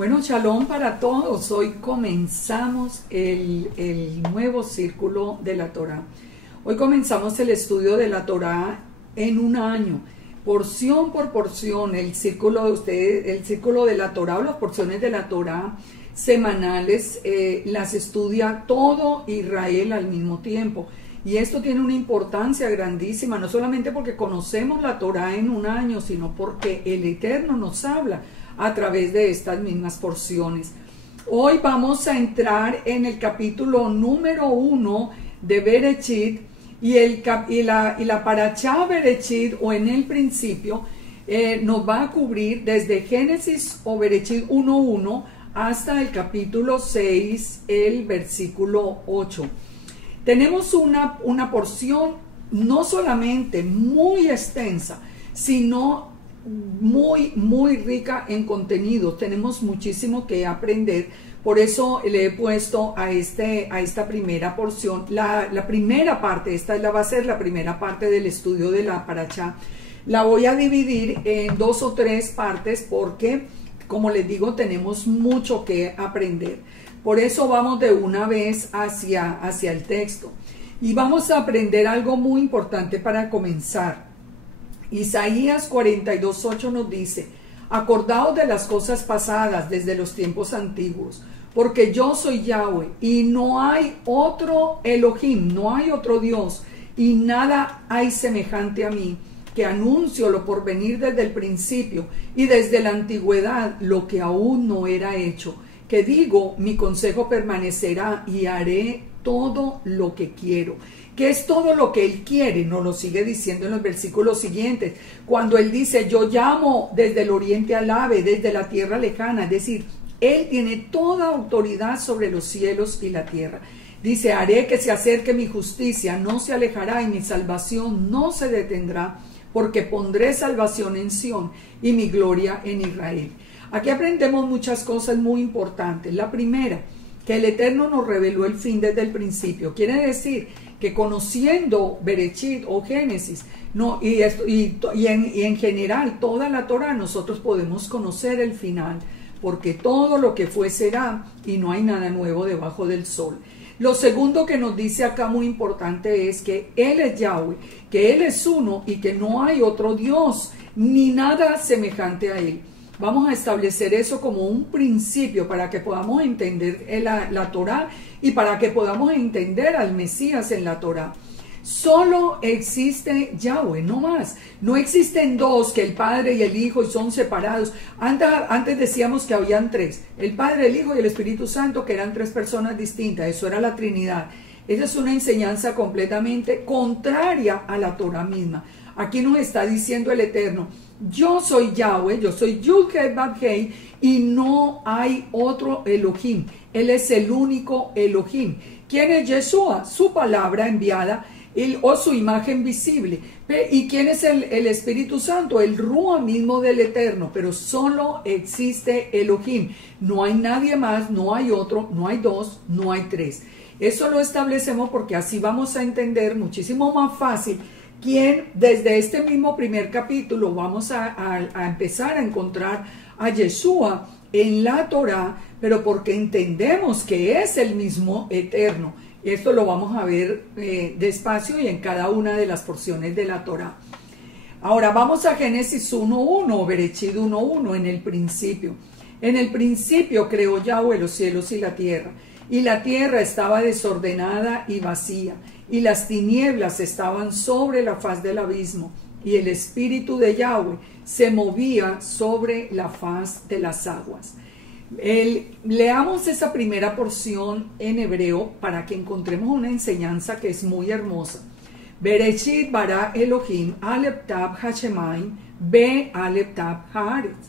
Bueno, shalom para todos. Hoy comenzamos el nuevo círculo de la Torá. Hoy comenzamos el estudio de la Torá en un año, porción por porción, el círculo de ustedes, el círculo de la Torá o las porciones de la Torá semanales, las estudia todo Israel al mismo tiempo. Y esto tiene una importancia grandísima, no solamente porque conocemos la Torá en un año, sino porque el Eterno nos habla a través de estas mismas porciones. Hoy vamos a entrar en el capítulo número 1 de Bereshit y la Parashá Bereshit, o en el principio, nos va a cubrir desde Génesis o Bereshit 1.1 hasta el capítulo 6, el versículo 8. Tenemos una porción no solamente muy extensa, sino muy rica en contenido. Tenemos muchísimo que aprender. Por eso le he puesto a esta primera porción, la primera parte. Esta va a ser la primera parte del estudio de la Parashá. La voy a dividir en 2 o 3 partes porque, como les digo, tenemos mucho que aprender. Por eso vamos de una vez hacia el texto. Y vamos a aprender algo muy importante para comenzar. Isaías 42:8 nos dice: acordaos de las cosas pasadas desde los tiempos antiguos, porque yo soy Yahweh y no hay otro Elohim, no hay otro Dios, y nada hay semejante a mí, que anuncio lo por venir desde el principio y desde la antigüedad lo que aún no era hecho, que digo, mi consejo permanecerá y haré todo lo que quiero. ¿Qué es todo lo que Él quiere? Nos lo sigue diciendo en los versículos siguientes, cuando Él dice: yo llamo desde el oriente al ave, desde la tierra lejana. Es decir, Él tiene toda autoridad sobre los cielos y la tierra. Dice: haré que se acerque mi justicia, no se alejará, y mi salvación no se detendrá, porque pondré salvación en Sión y mi gloria en Israel. Aquí aprendemos muchas cosas muy importantes. La primera, que el Eterno nos reveló el fin desde el principio. Quiere decir que conociendo Bereshit o Génesis, y en general toda la Torá, nosotros podemos conocer el final, porque todo lo que fue será, y no hay nada nuevo debajo del sol. Lo segundo que nos dice acá muy importante es que Él es Yahweh, que Él es uno y que no hay otro Dios, ni nada semejante a Él. Vamos a establecer eso como un principio para que podamos entender la Torá y para que podamos entender al Mesías en la Torá. Solo existe Yahweh, no más. No existen dos, que el Padre y el Hijo, y son separados. Antes decíamos que habían 3, el Padre, el Hijo y el Espíritu Santo, que eran 3 personas distintas. Eso era la Trinidad. Esa es una enseñanza completamente contraria a la Torá misma. Aquí nos está diciendo el Eterno: yo soy Yahweh, yo soy Yud-Heh-Vav-Heh, y no hay otro Elohim. Él es el único Elohim. ¿Quién es Yeshua? Su palabra enviada, o su imagen visible. ¿Y quién es el Espíritu Santo? El Ruach mismo del Eterno. Pero solo existe Elohim. No hay nadie más, no hay otro, no hay 2, no hay 3. Eso lo establecemos porque así vamos a entender muchísimo más fácil quién, desde este mismo primer capítulo, vamos a empezar a encontrar a Yeshua en la Torá, pero porque entendemos que es el mismo Eterno. Esto lo vamos a ver despacio y en cada una de las porciones de la Torá. Ahora vamos a Génesis 1.1, Bereshit 1.1, en el principio. En el principio creó Yahweh los cielos y la tierra estaba desordenada y vacía, y las tinieblas estaban sobre la faz del abismo, y el Espíritu de Yahweh se movía sobre la faz de las aguas. Leamos esa primera porción en hebreo para que encontremos una enseñanza que es muy hermosa. Bereshit bara Elohim Aleph Tav Hashemayim Be Aleph Tav Haaretz.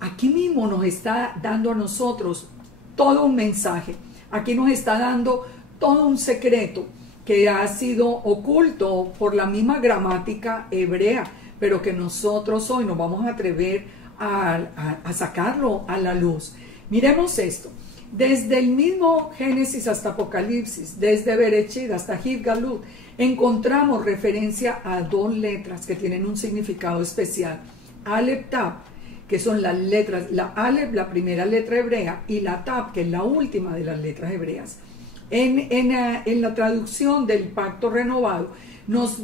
Aquí mismo nos está dando a nosotros todo un mensaje. Aquí nos está dando todo un secreto que ha sido oculto por la misma gramática hebrea, pero que nosotros hoy nos vamos a atrever a sacarlo a la luz. Miremos esto. Desde el mismo Génesis hasta Apocalipsis, desde Bereshit hasta Hid Galut, encontramos referencia a 2 letras que tienen un significado especial. Aleph Tav, que son las letras, la Aleph, la primera letra hebrea, y la Tab, que es la última de las letras hebreas. En la traducción del Pacto Renovado nos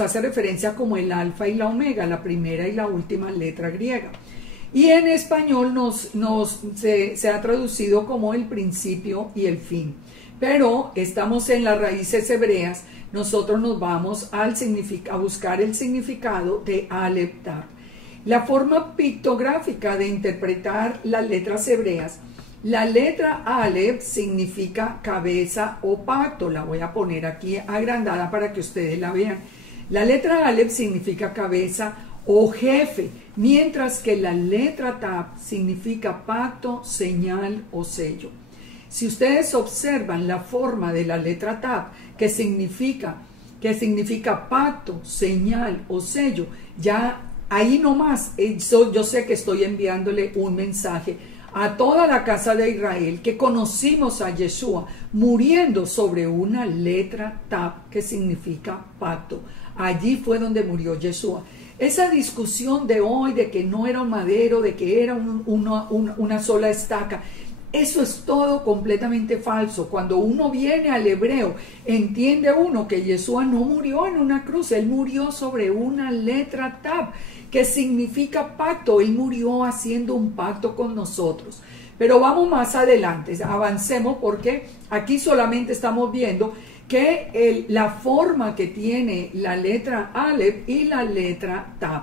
hace referencia como el alfa y la omega, la primera y la última letra griega. Y en español se ha traducido como el principio y el fin. Pero estamos en las raíces hebreas, nosotros nos vamos a buscar el significado de Aleph Tab. La forma pictográfica de interpretar las letras hebreas, la letra Aleph significa cabeza o pacto. La voy a poner aquí agrandada para que ustedes la vean. La letra Aleph significa cabeza o jefe, mientras que la letra Tab significa pacto, señal o sello. Si ustedes observan la forma de la letra Tab, que significa pacto, señal o sello, ya ahí nomás yo sé que estoy enviándole un mensaje a toda la casa de Israel, que conocimos a Yeshua muriendo sobre una letra Tab, que significa pacto. Allí fue donde murió Yeshua. Esa discusión de hoy de que no era un madero, de que era una sola estaca, eso es todo completamente falso. Cuando uno viene al hebreo, entiende uno que Yeshua no murió en una cruz, él murió sobre una letra Tab, que significa pacto. Él murió haciendo un pacto con nosotros. Pero vamos más adelante, avancemos, porque aquí solamente estamos viendo que la forma que tiene la letra Aleph y la letra Tab.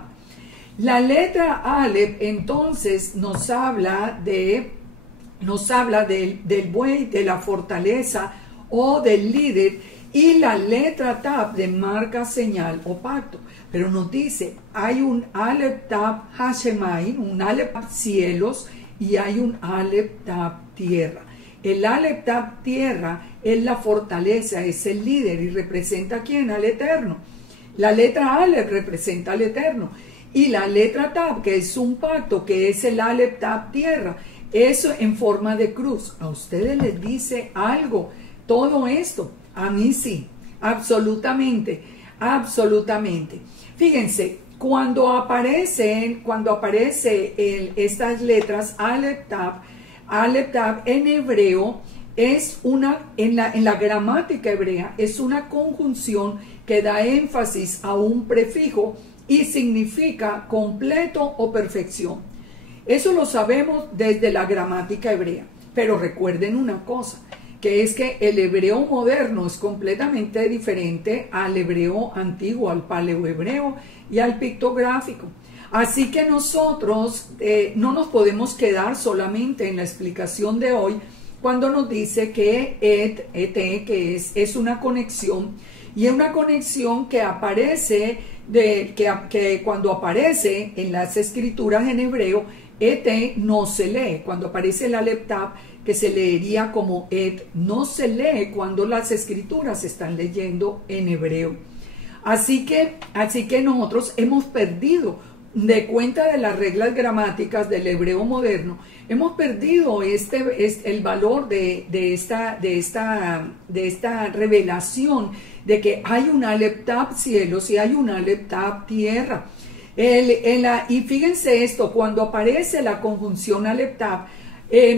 La letra Aleph entonces nos habla del buey, de la fortaleza o del líder, y la letra Tab de marca, señal o pacto. Pero nos dice, hay un Aleph Tab Hashemayim, un Aleph Tab cielos, y hay un Aleph Tab tierra. El Aleph Tab tierra es la fortaleza, es el líder, y representa ¿a quién? Al Eterno. La letra Aleph representa al Eterno, y la letra Tab, que es un pacto, que es el Aleph Tab tierra, eso en forma de cruz. ¿A ustedes les dice algo todo esto? A mí sí, absolutamente, absolutamente. Fíjense, cuando aparecen estas letras Aleph Tab en hebreo es en la gramática hebrea es una conjunción que da énfasis a un prefijo y significa completo o perfección. Eso lo sabemos desde la gramática hebrea, pero recuerden una cosa, que es que el hebreo moderno es completamente diferente al hebreo antiguo, al paleohebreo y al pictográfico. Así que nosotros no nos podemos quedar solamente en la explicación de hoy cuando nos dice que que es una conexión, y es una conexión que aparece, que cuando aparece en las escrituras en hebreo, no se lee. Cuando aparece el Aleph Tab, que se leería como no se lee cuando las escrituras se están leyendo en hebreo. Así que nosotros hemos perdido, de cuenta de las reglas gramáticas del hebreo moderno, hemos perdido el valor de esta revelación de que hay un Aleph Tab cielos y hay un Aleph Tab tierra. Y fíjense esto, cuando aparece la conjunción Aleph Tab,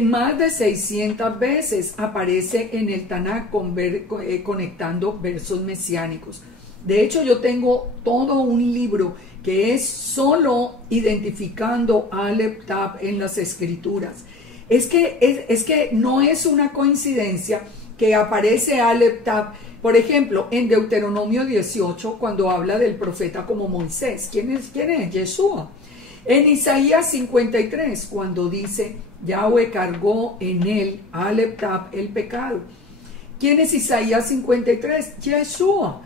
más de 600 veces aparece en el Tanaj conectando versos mesiánicos. De hecho, yo tengo todo un libro que es solo identificando Aleph Tab en las escrituras. Es que no es una coincidencia que aparece Aleph Tab, por ejemplo, en Deuteronomio 18, cuando habla del profeta como Moisés. ¿Quién es? Yeshua. En Isaías 53, cuando dice, Yahweh cargó en él, Aleph Tab, el pecado. ¿Quién es Isaías 53? Yeshua.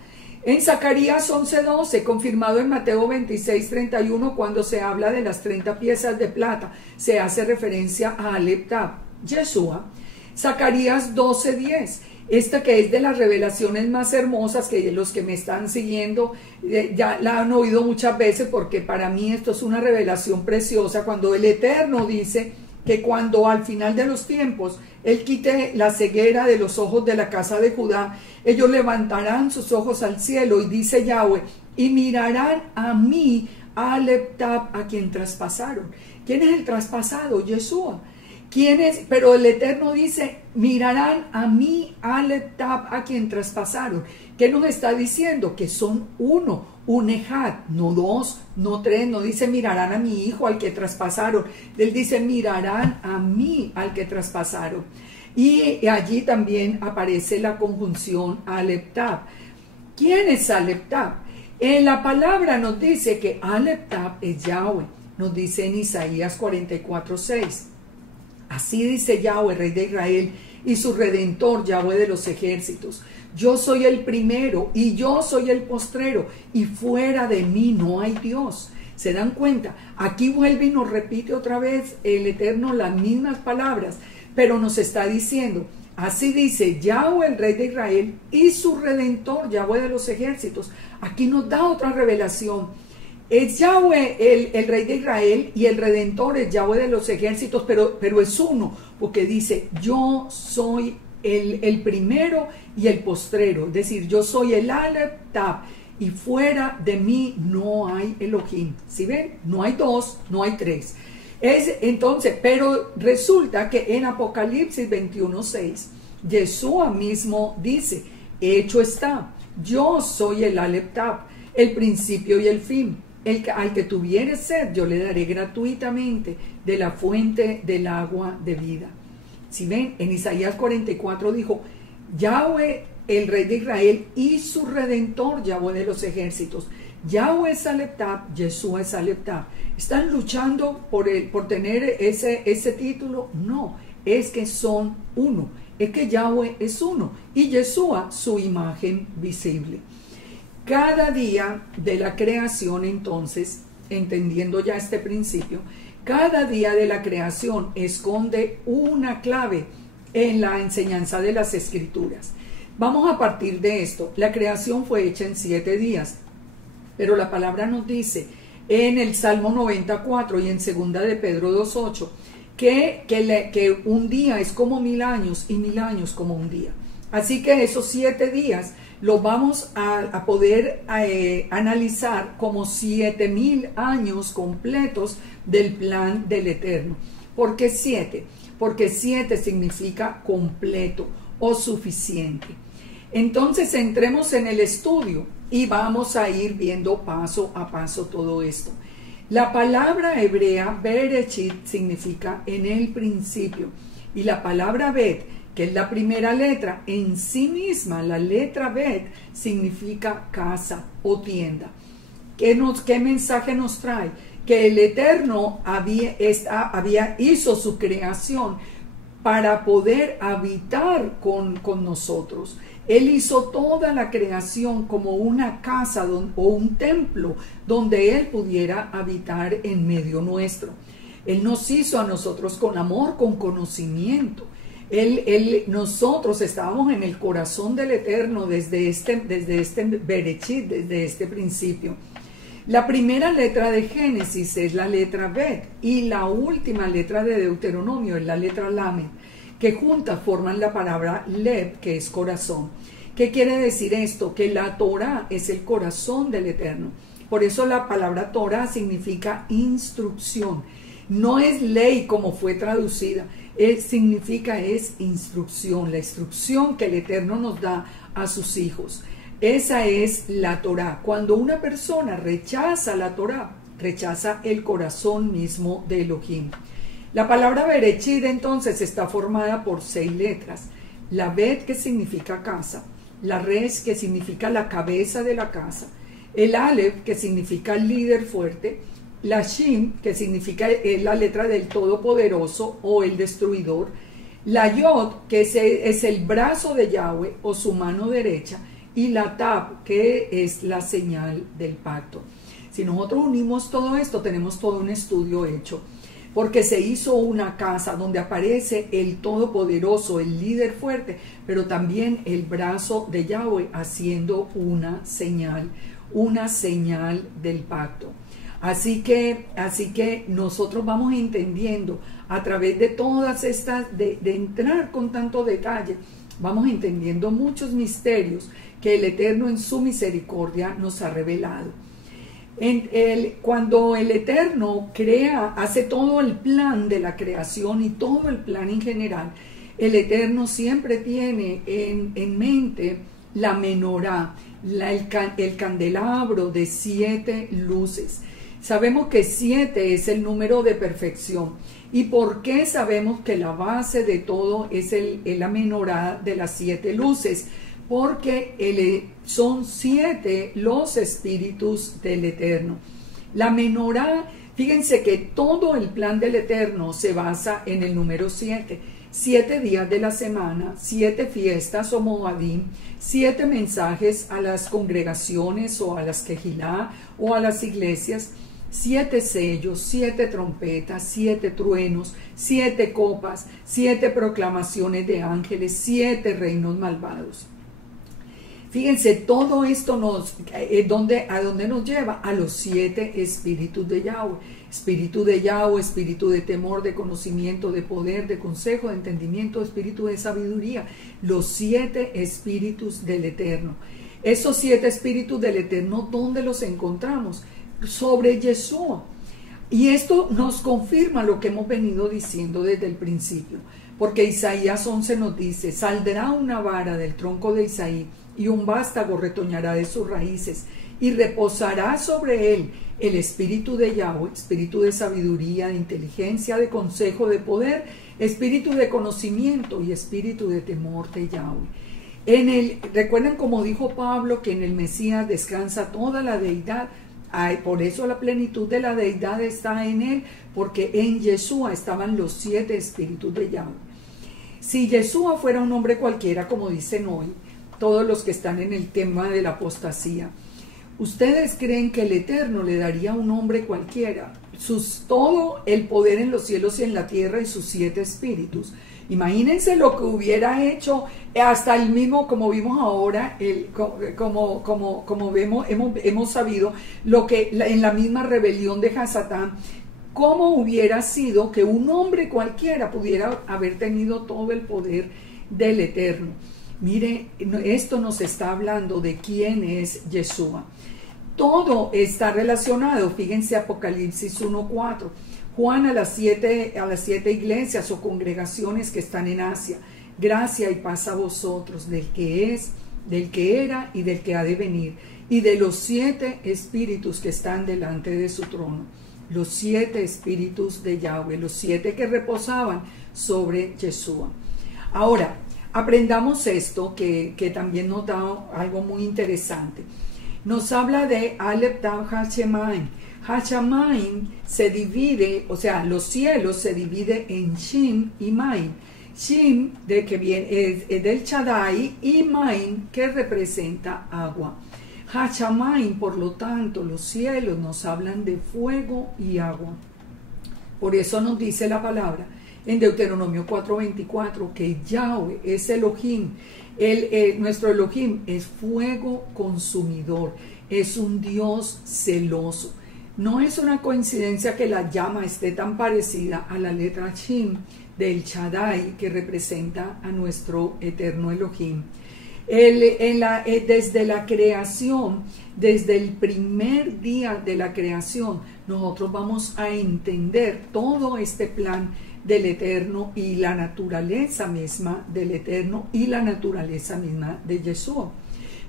En Zacarías 11:12, confirmado en Mateo 26:31, cuando se habla de las 30 piezas de plata, se hace referencia a Aleph Tab, Yeshua. Zacarías 12:10, esta que es de las revelaciones más hermosas, que los que me están siguiendo ya la han oído muchas veces, porque para mí esto es una revelación preciosa, cuando el Eterno dice que cuando al final de los tiempos Él quite la ceguera de los ojos de la casa de Judá, ellos levantarán sus ojos al cielo, y dice Yahweh, y mirarán a mí, Aleph Tab, a quien traspasaron. ¿Quién es el traspasado? Yeshua. ¿Quién es? Pero el Eterno dice, mirarán a mí, Aleph Tab, a quien traspasaron. ¿Qué nos está diciendo? Que son uno, un ejad, no dos, no tres. No dice mirarán a mi hijo al que traspasaron. Él dice mirarán a mí al que traspasaron. Y allí también aparece la conjunción Aleph Tab. ¿Quién es Aleph Tab? En la palabra nos dice que Aleph Tab es Yahweh. Nos dice en Isaías 44:6. Así dice Yahweh, Rey de Israel, y su Redentor, Yahweh de los ejércitos. Yo soy el primero y yo soy el postrero, y fuera de mí no hay Dios. ¿Se dan cuenta? Aquí vuelve y nos repite otra vez el Eterno las mismas palabras, pero nos está diciendo, así dice Yahweh, el Rey de Israel, y su Redentor, Yahweh de los ejércitos. Aquí nos da otra revelación. Es Yahweh el Rey de Israel y el Redentor es Yahweh de los ejércitos, pero es uno, porque dice, yo soy el primero y el postrero, es decir, yo soy el Aleph Tab, y fuera de mí no hay Elohim. ¿Sí ven? No hay dos, no hay tres. Entonces, pero resulta que en Apocalipsis 21:6, Yeshua mismo dice, hecho está, yo soy el Aleph Tab, el principio y el fin. Al que tuviere sed, yo le daré gratuitamente de la fuente del agua de vida. Si ven, en Isaías 44 dijo, Yahweh, el Rey de Israel, y su Redentor, Yahweh de los ejércitos. Yahweh es Aleph Tab, Yeshua es Aleph Tab. ¿Están luchando por tener ese título? No, es que son uno. Es que Yahweh es uno y Yeshua su imagen visible. Cada día de la creación, entonces, entendiendo ya este principio, cada día de la creación esconde una clave en la enseñanza de las Escrituras. Vamos a partir de esto. La creación fue hecha en 7 días, pero la palabra nos dice en el Salmo 94 y en 2 de Pedro 2:8 que un día es como 1000 años y 1000 años como un día. Así que esos 7 días los vamos a poder analizar como 7000 años completos del plan del Eterno. ¿Por qué 7? Porque 7 significa completo o suficiente. Entonces entremos en el estudio y vamos a ir viendo paso a paso todo esto. La palabra hebrea Bereshit significa en el principio, y la palabra Bet, que es la primera letra, en sí misma, la letra Bet, significa casa o tienda. ¿Qué mensaje nos trae? Que el Eterno hizo su creación para poder habitar con nosotros. Él hizo toda la creación como una casa o un templo donde Él pudiera habitar en medio nuestro. Él nos hizo a nosotros con amor, con conocimiento. Nosotros estábamos en el corazón del Eterno desde este Bereshit, desde este principio. La primera letra de Génesis es la letra Bet y la última letra de Deuteronomio es la letra Lamed, que juntas forman la palabra Lev, que es corazón. ¿Qué quiere decir esto? Que la Torah es el corazón del Eterno. Por eso la palabra Torah significa instrucción. No es ley como fue traducida. Significa es instrucción, la instrucción que el Eterno nos da a sus hijos. Esa es la Torah. Cuando una persona rechaza la Torah, rechaza el corazón mismo de Elohim. La palabra Bereshit entonces está formada por 6 letras. La Bet, que significa casa, la Resh, que significa la cabeza de la casa, el Aleph, que significa líder fuerte, la Shin, que significa la letra del Todopoderoso o el Destruidor, la Yod, que es el brazo de Yahweh o su mano derecha, y la Tab, que es la señal del pacto. Si nosotros unimos todo esto, tenemos todo un estudio hecho, porque se hizo una casa donde aparece el Todopoderoso, el líder fuerte, pero también el brazo de Yahweh haciendo una señal del pacto. Así que nosotros vamos entendiendo a través de todas estas, de entrar con tanto detalle, vamos entendiendo muchos misterios que el Eterno en su misericordia nos ha revelado. Cuando el Eterno crea, hace todo el plan de la creación y todo el plan en general, el Eterno siempre tiene en mente la menorá, el candelabro de 7 luces. Sabemos que 7 es el número de perfección. ¿Y por qué sabemos que la base de todo es la menorá de las 7 luces? Porque son 7 los espíritus del Eterno. La menorá, fíjense que todo el plan del Eterno se basa en el número 7. 7 días de la semana, 7 fiestas o moadim, 7 mensajes a las congregaciones o a las quejilá o a las iglesias, 7 sellos, 7 trompetas, 7 truenos, 7 copas, 7 proclamaciones de ángeles, 7 reinos malvados. Fíjense, todo esto ¿a dónde nos lleva? A los 7 espíritus de Yahweh. Espíritu de Yahweh, espíritu de temor, de conocimiento, de poder, de consejo, de entendimiento, espíritu de sabiduría. Los 7 espíritus del Eterno. Esos 7 espíritus del Eterno, ¿dónde los encontramos? Sobre Yeshua. Y esto nos confirma lo que hemos venido diciendo desde el principio. Porque Isaías 11 nos dice, saldrá una vara del tronco de Isaí y un vástago retoñará de sus raíces y reposará sobre él el espíritu de Yahweh, espíritu de sabiduría, de inteligencia, de consejo, de poder, espíritu de conocimiento y espíritu de temor de Yahweh. Recuerden como dijo Pablo que en el Mesías descansa toda la deidad. Por eso la plenitud de la deidad está en él, porque en Yeshua estaban los 7 espíritus de Yahweh. Si Yeshua fuera un hombre cualquiera, como dicen hoy todos los que están en el tema de la apostasía, ¿ustedes creen que el Eterno le daría a un hombre cualquiera todo el poder en los cielos y en la tierra y sus 7 espíritus? Imagínense lo que hubiera hecho hasta el mismo, como vimos ahora, como hemos sabido, en la misma rebelión de Hasatán, cómo hubiera sido que un hombre cualquiera pudiera haber tenido todo el poder del Eterno. Mire, esto nos está hablando de quién es Yeshua. Todo está relacionado. Fíjense Apocalipsis 1:4. Juan a las 7 iglesias o congregaciones que están en Asia. Gracia y paz a vosotros, del que es, del que era y del que ha de venir, y de los 7 espíritus que están delante de su trono. Los 7 espíritus de Yahweh, los 7 que reposaban sobre Yeshua. Ahora, aprendamos esto que también nos da algo muy interesante. Nos habla de Aleph Tav Hashemayim. Hashemayim se divide, o sea, los cielos se divide en Shim y Maim. Shim, de que viene, es del Shaddai, y Maim, que representa agua. Hashemayim, por lo tanto, los cielos nos hablan de fuego y agua. Por eso nos dice la palabra en Deuteronomio 4:24 que Yahweh es Elohim. Nuestro Elohim es fuego consumidor, es un Dios celoso. No es una coincidencia que la llama esté tan parecida a la letra Shin del Shaddai, que representa a nuestro eterno Elohim. Desde la creación, desde el primer día de la creación, nosotros vamos a entender todo este plan del Eterno y la naturaleza misma del Eterno y la naturaleza misma de Yeshua.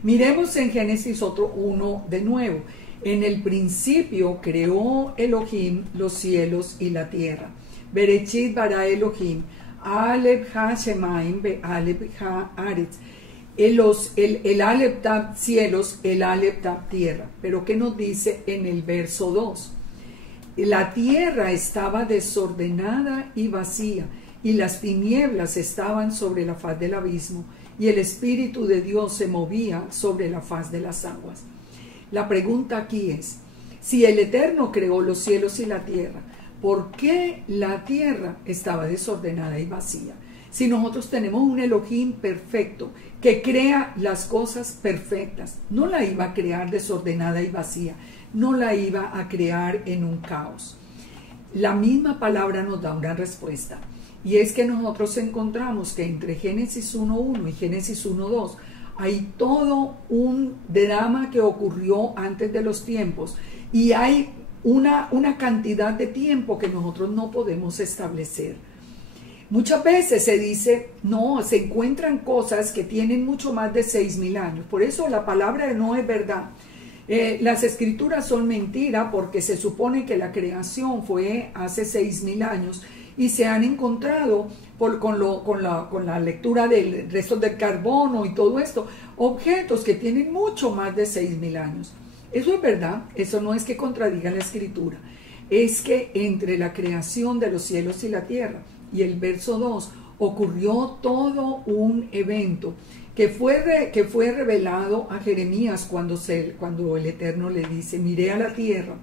Miremos en Génesis 1 de nuevo. En el principio creó Elohim los cielos y la tierra. Berechit bara Elohim, Aleph ha Shemaim, Be Aleph ha Aretz. El Aleph Tab cielos, el Aleph Tab tierra. Pero ¿qué nos dice en el verso 2? La tierra estaba desordenada y vacía, y las tinieblas estaban sobre la faz del abismo, y el Espíritu de Dios se movía sobre la faz de las aguas. La pregunta aquí es, si el Eterno creó los cielos y la tierra, ¿por qué la tierra estaba desordenada y vacía? Si nosotros tenemos un Elohim perfecto, que crea las cosas perfectas, no la iba a crear desordenada y vacía, no la iba a crear en un caos. La misma palabra nos da una respuesta, y es que nosotros encontramos que entre Génesis 1.1 y Génesis 1.2 hay todo un drama que ocurrió antes de los tiempos y hay una cantidad de tiempo que nosotros no podemos establecer. Muchas veces se dice, no, se encuentran cosas que tienen mucho más de 6.000 años. Por eso la palabra no es verdad. Las escrituras son mentira porque se supone que la creación fue hace 6.000 años y se han encontrado con la lectura del resto del carbono y todo esto, objetos que tienen mucho más de 6.000 años. Eso es verdad, eso no es que contradiga la escritura, es que entre la creación de los cielos y la tierra y el verso 2 ocurrió todo un evento que fue revelado a Jeremías cuando el Eterno le dice, miré a la tierra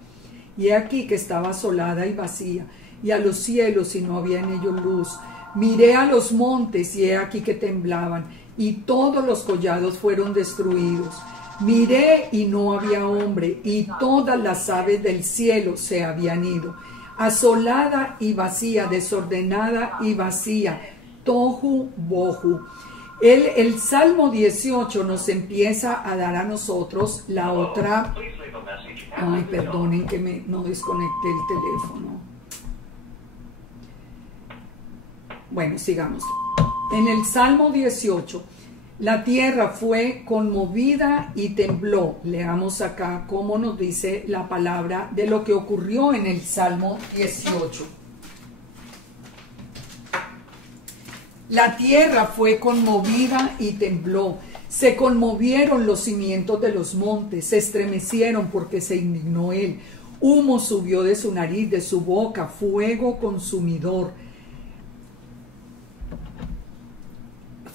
y he aquí que estaba asolada y vacía, y a los cielos y no había en ellos luz. Miré a los montes y he aquí que temblaban, y todos los collados fueron destruidos. Miré y no había hombre, y todas las aves del cielo se habían ido. Asolada y vacía, desordenada y vacía, tohu bohu. El Salmo 18 nos empieza a dar a nosotros la otra... Ay, perdonen que no desconecté el teléfono. Bueno, sigamos. En el Salmo 18, la tierra fue conmovida y tembló. Leamos acá cómo nos dice la palabra de lo que ocurrió en el Salmo 18. La tierra fue conmovida y tembló. Se conmovieron los cimientos de los montes, se estremecieron porque se indignó él. Humo subió de su nariz, de su boca, fuego consumidor.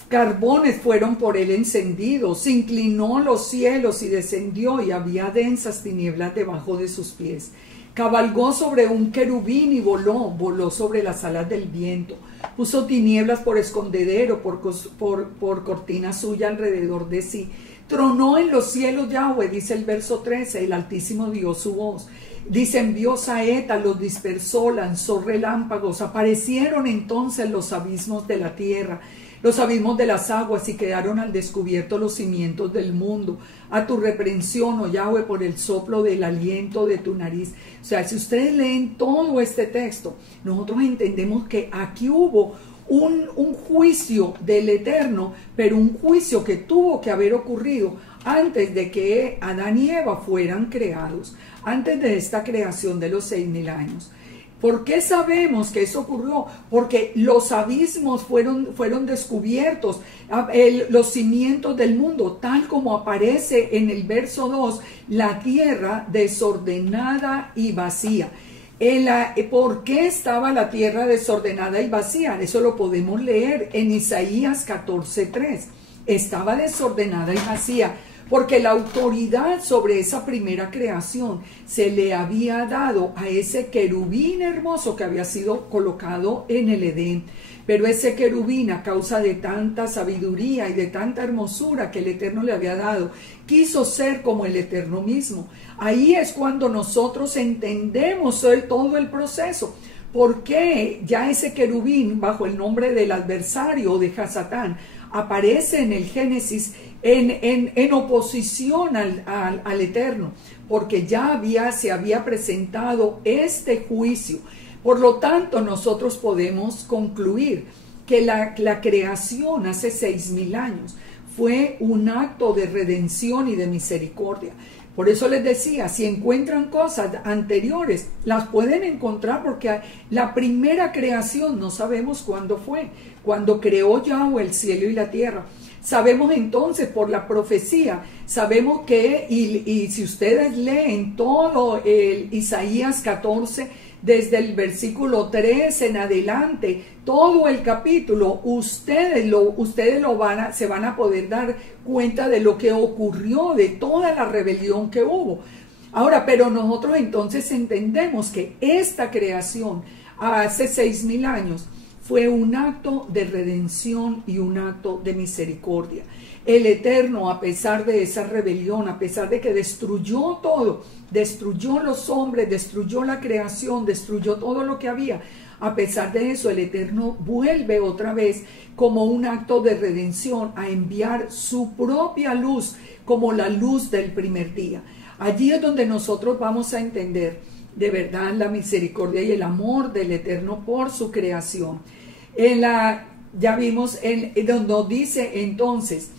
Carbones fueron por él encendidos, se inclinó los cielos y descendió, y había densas tinieblas debajo de sus pies. Cabalgó sobre un querubín y voló sobre las alas del viento. Puso tinieblas por escondedero, por cortina suya alrededor de sí. Tronó en los cielos Yahweh, dice el verso 13, el Altísimo dio su voz. Dice, envió saetas, los dispersó, lanzó relámpagos. Aparecieron entonces los abismos de la tierra, los abismos de las aguas, y quedaron al descubierto los cimientos del mundo. A tu reprensión, oh Yahweh, por el soplo del aliento de tu nariz. O sea, si ustedes leen todo este texto, nosotros entendemos que aquí hubo un juicio del Eterno, pero un juicio que tuvo que haber ocurrido antes de que Adán y Eva fueran creados, antes de esta creación de los 6.000 años. ¿Por qué sabemos que eso ocurrió? Porque los abismos fueron descubiertos, los cimientos del mundo, tal como aparece en el verso 2, la tierra desordenada y vacía. ¿Por qué estaba la tierra desordenada y vacía? Eso lo podemos leer en Isaías 14:3. Estaba desordenada y vacía porque la autoridad sobre esa primera creación se le había dado a ese querubín hermoso que había sido colocado en el Edén. Pero ese querubín, a causa de tanta sabiduría y de tanta hermosura que el Eterno le había dado, quiso ser como el Eterno mismo. Ahí es cuando nosotros entendemos todo el proceso. ¿Por qué ya ese querubín, bajo el nombre del adversario de Hasatán, aparece en el Génesis en oposición al Eterno? Porque ya se había presentado este juicio. Por lo tanto, nosotros podemos concluir que la creación hace 6.000 años fue un acto de redención y de misericordia. Por eso les decía, si encuentran cosas anteriores, las pueden encontrar, porque la primera creación no sabemos cuándo fue, cuando creó Yahweh el cielo y la tierra. Sabemos entonces por la profecía, sabemos que, y si ustedes leen todo el Isaías 14, desde el versículo 3 en adelante, todo el capítulo, ustedes se van a poder dar cuenta de lo que ocurrió, de toda la rebelión que hubo. Ahora, pero nosotros entonces entendemos que esta creación hace 6.000 años fue un acto de redención y un acto de misericordia. El Eterno, a pesar de esa rebelión, a pesar de que destruyó todo, destruyó los hombres, destruyó la creación, destruyó todo lo que había, a pesar de eso, el Eterno vuelve otra vez como un acto de redención a enviar su propia luz como la luz del primer día. Allí es donde nosotros vamos a entender de verdad la misericordia y el amor del Eterno por su creación. Ya vimos donde dice entonces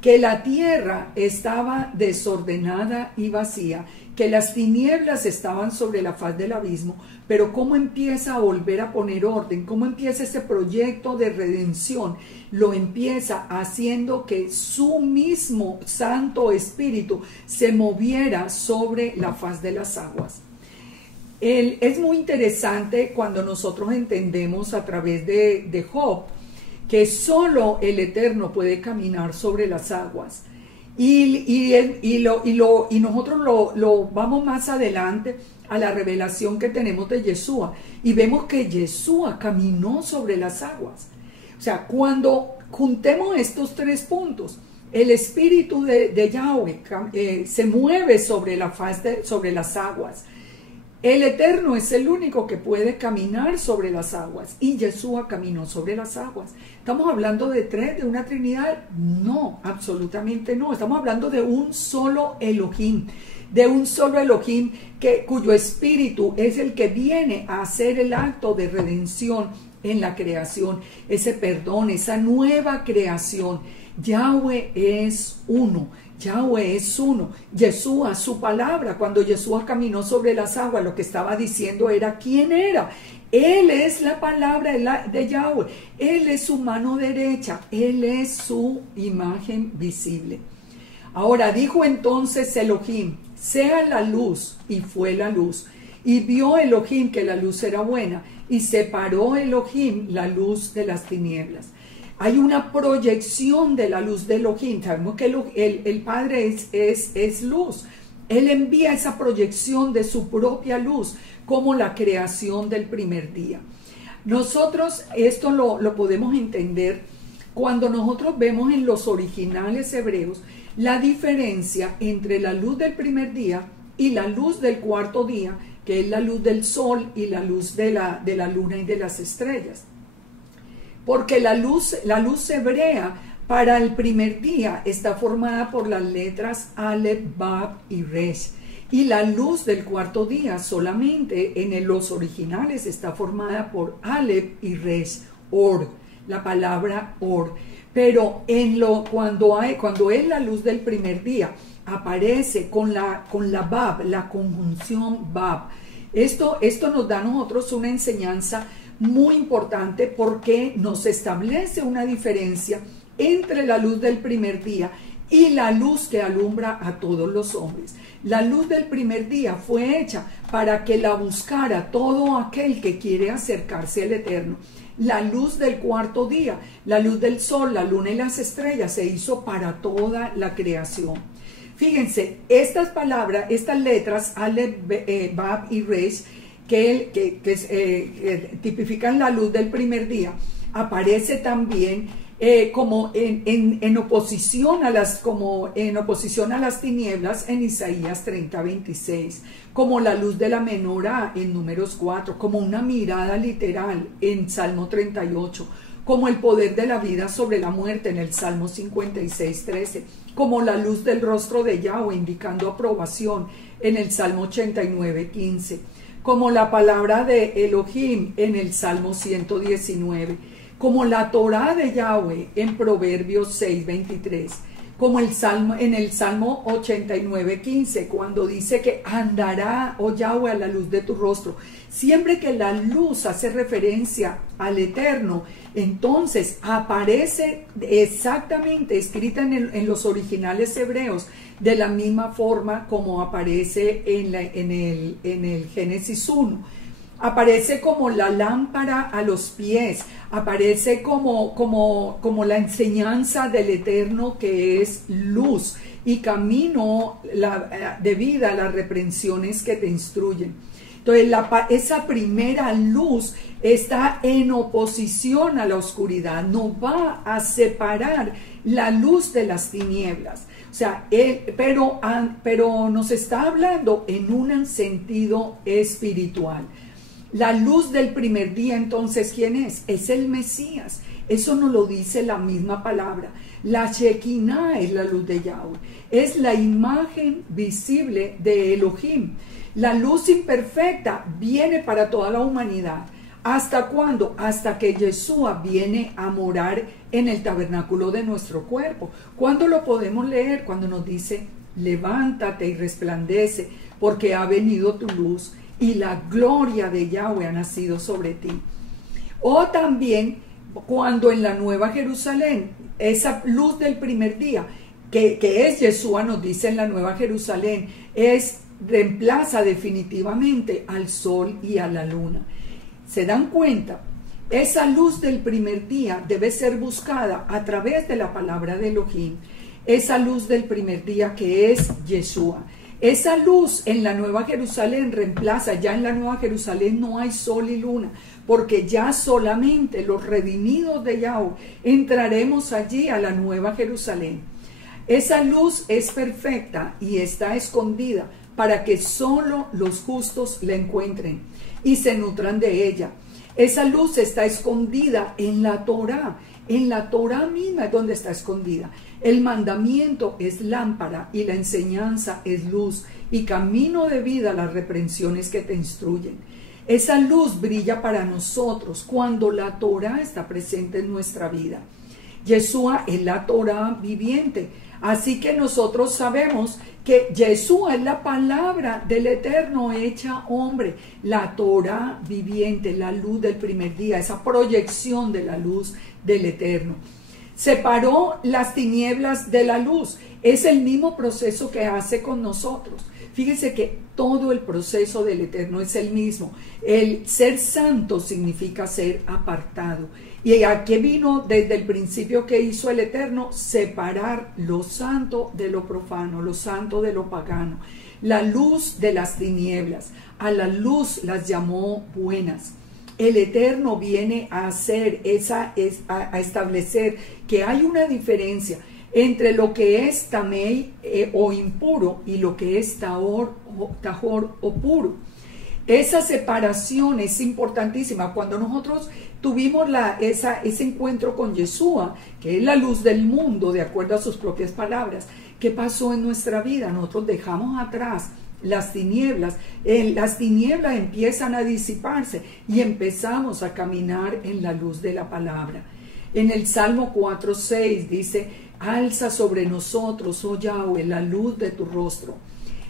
que la tierra estaba desordenada y vacía, que las tinieblas estaban sobre la faz del abismo, pero cómo empieza a volver a poner orden, cómo empieza ese proyecto de redención, lo empieza haciendo que su mismo Santo Espíritu se moviera sobre la faz de las aguas. Es muy interesante cuando nosotros entendemos a través de Job que solo el Eterno puede caminar sobre las aguas. Y nosotros lo vamos más adelante a la revelación que tenemos de Yeshua y vemos que Yeshua caminó sobre las aguas. O sea, cuando juntemos estos tres puntos, el Espíritu de Yahweh se mueve sobre la faz sobre las aguas. El Eterno es el único que puede caminar sobre las aguas y Yeshua caminó sobre las aguas. ¿Estamos hablando de tres, de una Trinidad? No, absolutamente no. Estamos hablando de un solo Elohim, cuyo espíritu es el que viene a hacer el acto de redención en la creación, ese perdón, esa nueva creación. Yahweh es uno. Yahweh es uno. Yeshua, su palabra, cuando Yeshua caminó sobre las aguas, lo que estaba diciendo era quién era. Él es la palabra de Yahweh. Él es su mano derecha. Él es su imagen visible. Ahora dijo entonces Elohim, sea la luz, y fue la luz. Y vio Elohim que la luz era buena, y separó Elohim la luz de las tinieblas. Hay una proyección de la luz de Elohim. Sabemos que el Padre es luz. Él envía esa proyección de su propia luz como la creación del primer día. Nosotros esto lo podemos entender cuando nosotros vemos en los originales hebreos la diferencia entre la luz del primer día y la luz del cuarto día, que es la luz del sol y la luz de la luna y de las estrellas. Porque la luz hebrea para el primer día está formada por las letras Aleph, Bab y Resh. Y la luz del cuarto día solamente en los originales está formada por Aleph y Resh, Or, la palabra Or. Pero cuando es la luz del primer día, aparece con la Bab, la conjunción Bab. Esto nos da a nosotros una enseñanza muy importante porque nos establece una diferencia entre la luz del primer día y la luz que alumbra a todos los hombres. La luz del primer día fue hecha para que la buscara todo aquel que quiere acercarse al Eterno. La luz del cuarto día, la luz del sol, la luna y las estrellas se hizo para toda la creación. Fíjense, estas palabras, estas letras, Aleph, Bab y Resh, que tipifican la luz del primer día, aparece también como en oposición a las tinieblas en Isaías 30:26, como la luz de la menorá en Números 4, como una mirada literal en Salmo 38, como el poder de la vida sobre la muerte en el Salmo 56:13, como la luz del rostro de Yahweh indicando aprobación en el Salmo 89:15, como la palabra de Elohim en el Salmo 119, como la Torá de Yahweh en Proverbios 6:23, como en el Salmo 89:15, cuando dice que andará, oh Yahweh, a la luz de tu rostro. Siempre que la luz hace referencia al Eterno, entonces aparece exactamente escrita en los originales hebreos, de la misma forma como aparece en el Génesis 1. Aparece como la lámpara a los pies, aparece como la enseñanza del Eterno que es luz y camino de vida, las reprensiones que te instruyen. Entonces, esa primera luz está en oposición a la oscuridad, no va a separar la luz de las tinieblas. O sea, pero nos está hablando en un sentido espiritual. La luz del primer día, entonces, ¿quién es? Es el Mesías. Eso nos lo dice la misma palabra. La Shekinah es la luz de Yahweh. Es la imagen visible de Elohim. La luz imperfecta viene para toda la humanidad. ¿Hasta cuándo? Hasta que Yeshua viene a morar en el tabernáculo de nuestro cuerpo. ¿Cuándo lo podemos leer? Cuando nos dice, levántate y resplandece, porque ha venido tu luz y la gloria de Yahweh ha nacido sobre ti. O también cuando en la Nueva Jerusalén, esa luz del primer día, que es Yeshua, nos dice en la Nueva Jerusalén, reemplaza definitivamente al sol y a la luna. ¿Se dan cuenta? Esa luz del primer día debe ser buscada a través de la palabra de Elohim. Esa luz del primer día que es Yeshua. Esa luz en la Nueva Jerusalén reemplaza, ya en la Nueva Jerusalén no hay sol y luna, porque ya solamente los redimidos de Yahweh entraremos allí a la Nueva Jerusalén. Esa luz es perfecta y está escondida para que solo los justos la encuentren y se nutran de ella. Esa luz está escondida en la Torá. En la Torá misma es donde está escondida. El mandamiento es lámpara y la enseñanza es luz y camino de vida las reprensiones que te instruyen. Esa luz brilla para nosotros cuando la Torá está presente en nuestra vida. Yeshua es la Torá viviente. Así que nosotros sabemos que Yeshua es la palabra del Eterno hecha hombre, la Torá viviente, la luz del primer día, esa proyección de la luz del Eterno. Separó las tinieblas de la luz. Es el mismo proceso que hace con nosotros. Fíjense que todo el proceso del Eterno es el mismo. El ser santo significa ser apartado. Y aquí vino desde el principio que hizo el Eterno, separar lo santo de lo profano, lo santo de lo pagano, la luz de las tinieblas. A la luz las llamó buenas. El Eterno viene a hacer a establecer que hay una diferencia entre lo que es tamei o impuro y lo que es tahor o puro. Esa separación es importantísima. Cuando nosotros tuvimos ese encuentro con Yeshua, que es la luz del mundo, de acuerdo a sus propias palabras, ¿qué pasó en nuestra vida? Nosotros dejamos atrás las tinieblas. Las tinieblas empiezan a disiparse y empezamos a caminar en la luz de la palabra. En el Salmo 4:6 dice, alza sobre nosotros, oh Yahweh, la luz de tu rostro.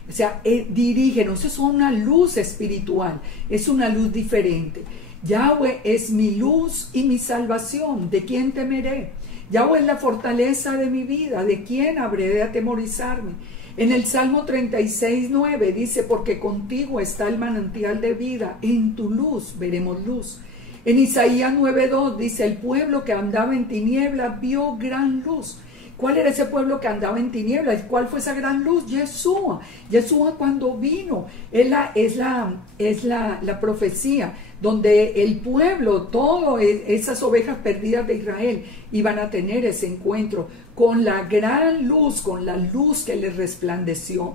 O sea, dirígenos, es una luz espiritual, es una luz diferente. Yahweh es mi luz y mi salvación, ¿de quién temeré? Yahweh es la fortaleza de mi vida, ¿de quién habré de atemorizarme? En el Salmo 36:9 dice, porque contigo está el manantial de vida, en tu luz veremos luz. En Isaías 9:2 dice, el pueblo que andaba en tinieblas vio gran luz. ¿Cuál era ese pueblo que andaba en tinieblas? ¿Cuál fue esa gran luz? Yeshua. Yeshua cuando vino, es la profecía donde el pueblo, todas esas ovejas perdidas de Israel, iban a tener ese encuentro con la gran luz, con la luz que les resplandeció.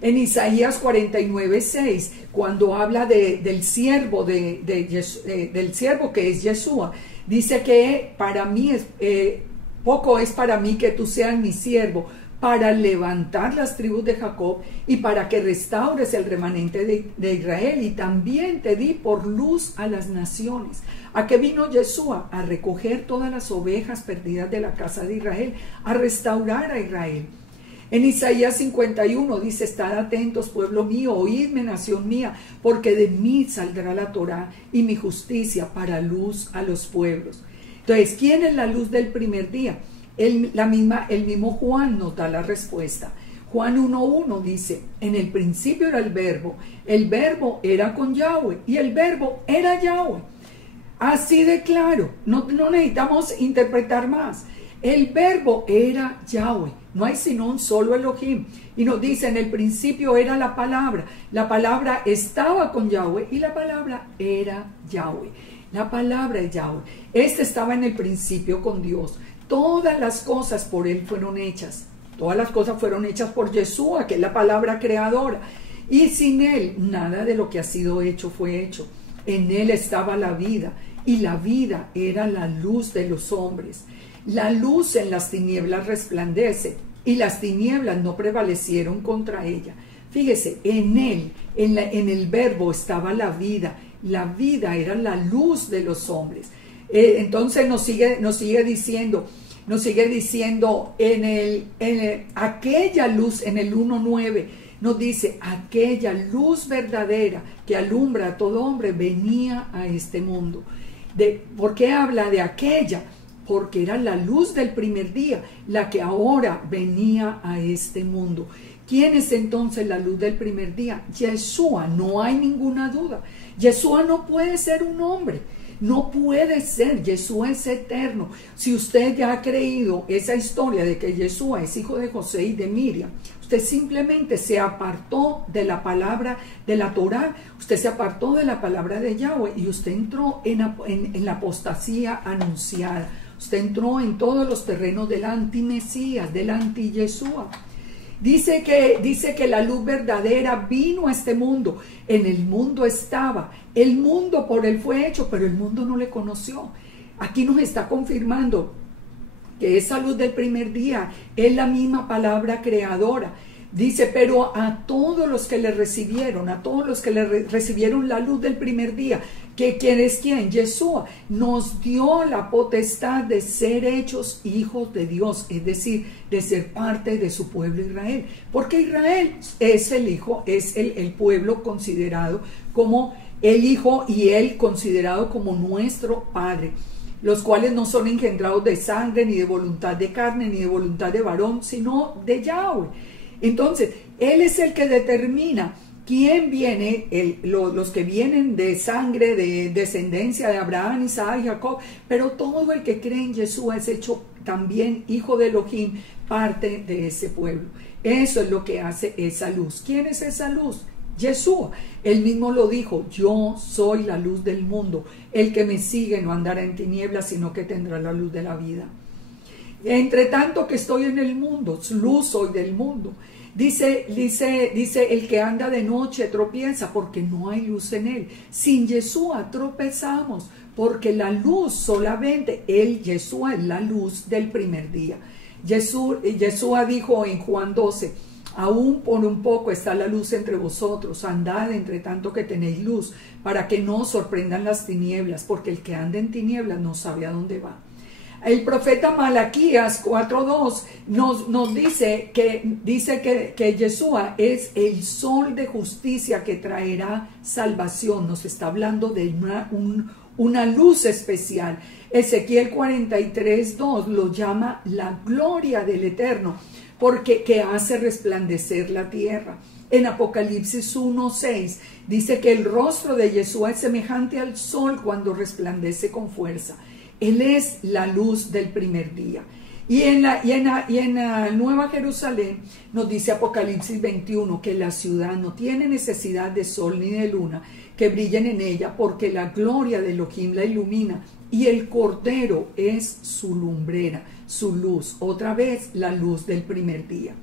En Isaías 49:6, cuando habla del siervo del siervo que es Yeshua, dice que para mí poco es para mí que tú seas mi siervo, para levantar las tribus de Jacob y para que restaures el remanente de Israel. Y también te di por luz a las naciones. ¿A qué vino Yeshua? A recoger todas las ovejas perdidas de la casa de Israel, a restaurar a Israel. En Isaías 51 dice, estad atentos, pueblo mío, oídme, nación mía, porque de mí saldrá la Torá y mi justicia para luz a los pueblos. Entonces, ¿quién es la luz del primer día? El mismo Juan nos da la respuesta. Juan 1:1 dice, en el principio era el verbo era con Yahweh y el verbo era Yahweh. Así de claro, no necesitamos interpretar más. El verbo era Yahweh, no hay sino un solo Elohim. Y nos dice, en el principio era la palabra estaba con Yahweh y la palabra era Yahweh. La palabra es Yahweh. Este estaba en el principio con Dios. Todas las cosas por Él fueron hechas. Todas las cosas fueron hechas por Yeshua, que es la palabra creadora. Y sin Él, nada de lo que ha sido hecho fue hecho. En Él estaba la vida, y la vida era la luz de los hombres. La luz en las tinieblas resplandece, y las tinieblas no prevalecieron contra ella. Fíjese, en Él, en el verbo estaba la vida. La vida era la luz de los hombres. Entonces nos sigue diciendo, aquella luz, en el 1:9, nos dice, aquella luz verdadera que alumbra a todo hombre venía a este mundo. ¿Por qué habla de aquella? Porque era la luz del primer día, la que ahora venía a este mundo. ¿Quién es entonces la luz del primer día? Yeshua, no hay ninguna duda. Yeshua no puede ser un hombre, no puede ser. Yeshua es eterno. Si usted ya ha creído esa historia de que Yeshua es hijo de José y de Miriam, usted simplemente se apartó de la palabra de la Torá, usted se apartó de la palabra de Yahweh y usted entró en la apostasía anunciada. Usted entró en todos los terrenos del anti-Mesías, del anti-Yeshua. Dice que la luz verdadera vino a este mundo. En el mundo estaba. El mundo por Él fue hecho, pero el mundo no le conoció. Aquí nos está confirmando que esa luz del primer día es la misma palabra creadora. Dice, pero a todos los que le recibieron, recibieron la luz del primer día, ¿quién es quién? Yeshua nos dio la potestad de ser hechos hijos de Dios, es decir, de ser parte de su pueblo Israel, porque Israel es el hijo, es el pueblo considerado como el hijo y él considerado como nuestro padre, los cuales no son engendrados de sangre, ni de voluntad de carne, ni de voluntad de varón, sino de Yahweh. Entonces, Él es el que determina quién viene, los que vienen de sangre, de descendencia de Abraham, Isaac y Jacob, pero todo el que cree en Yeshua es hecho también hijo de Elohim, parte de ese pueblo. Eso es lo que hace esa luz. ¿Quién es esa luz? Yeshua. Él mismo lo dijo, yo soy la luz del mundo. El que me sigue no andará en tinieblas, sino que tendrá la luz de la vida. Entre tanto que estoy en el mundo, luz soy del mundo. Dice, el que anda de noche tropieza porque no hay luz en él. Sin Yeshua tropezamos, porque la luz solamente, Yeshua es la luz del primer día. Yeshua dijo en Juan 12, aún por un poco está la luz entre vosotros, andad entre tanto que tenéis luz, para que no os sorprendan las tinieblas, porque el que anda en tinieblas no sabe a dónde va. El profeta Malaquías 4:2 nos dice que Yeshua es el sol de justicia que traerá salvación. Nos está hablando de una luz especial. Ezequiel 43:2 lo llama la gloria del Eterno, porque que hace resplandecer la tierra. En Apocalipsis 1:6 dice que el rostro de Yeshua es semejante al sol cuando resplandece con fuerza. Él es la luz del primer día. Y en la Nueva Jerusalén nos dice Apocalipsis 21 que la ciudad no tiene necesidad de sol ni de luna que brillen en ella, porque la gloria de Elohim la ilumina y el Cordero es su lumbrera, su luz. Otra vez la luz del primer día.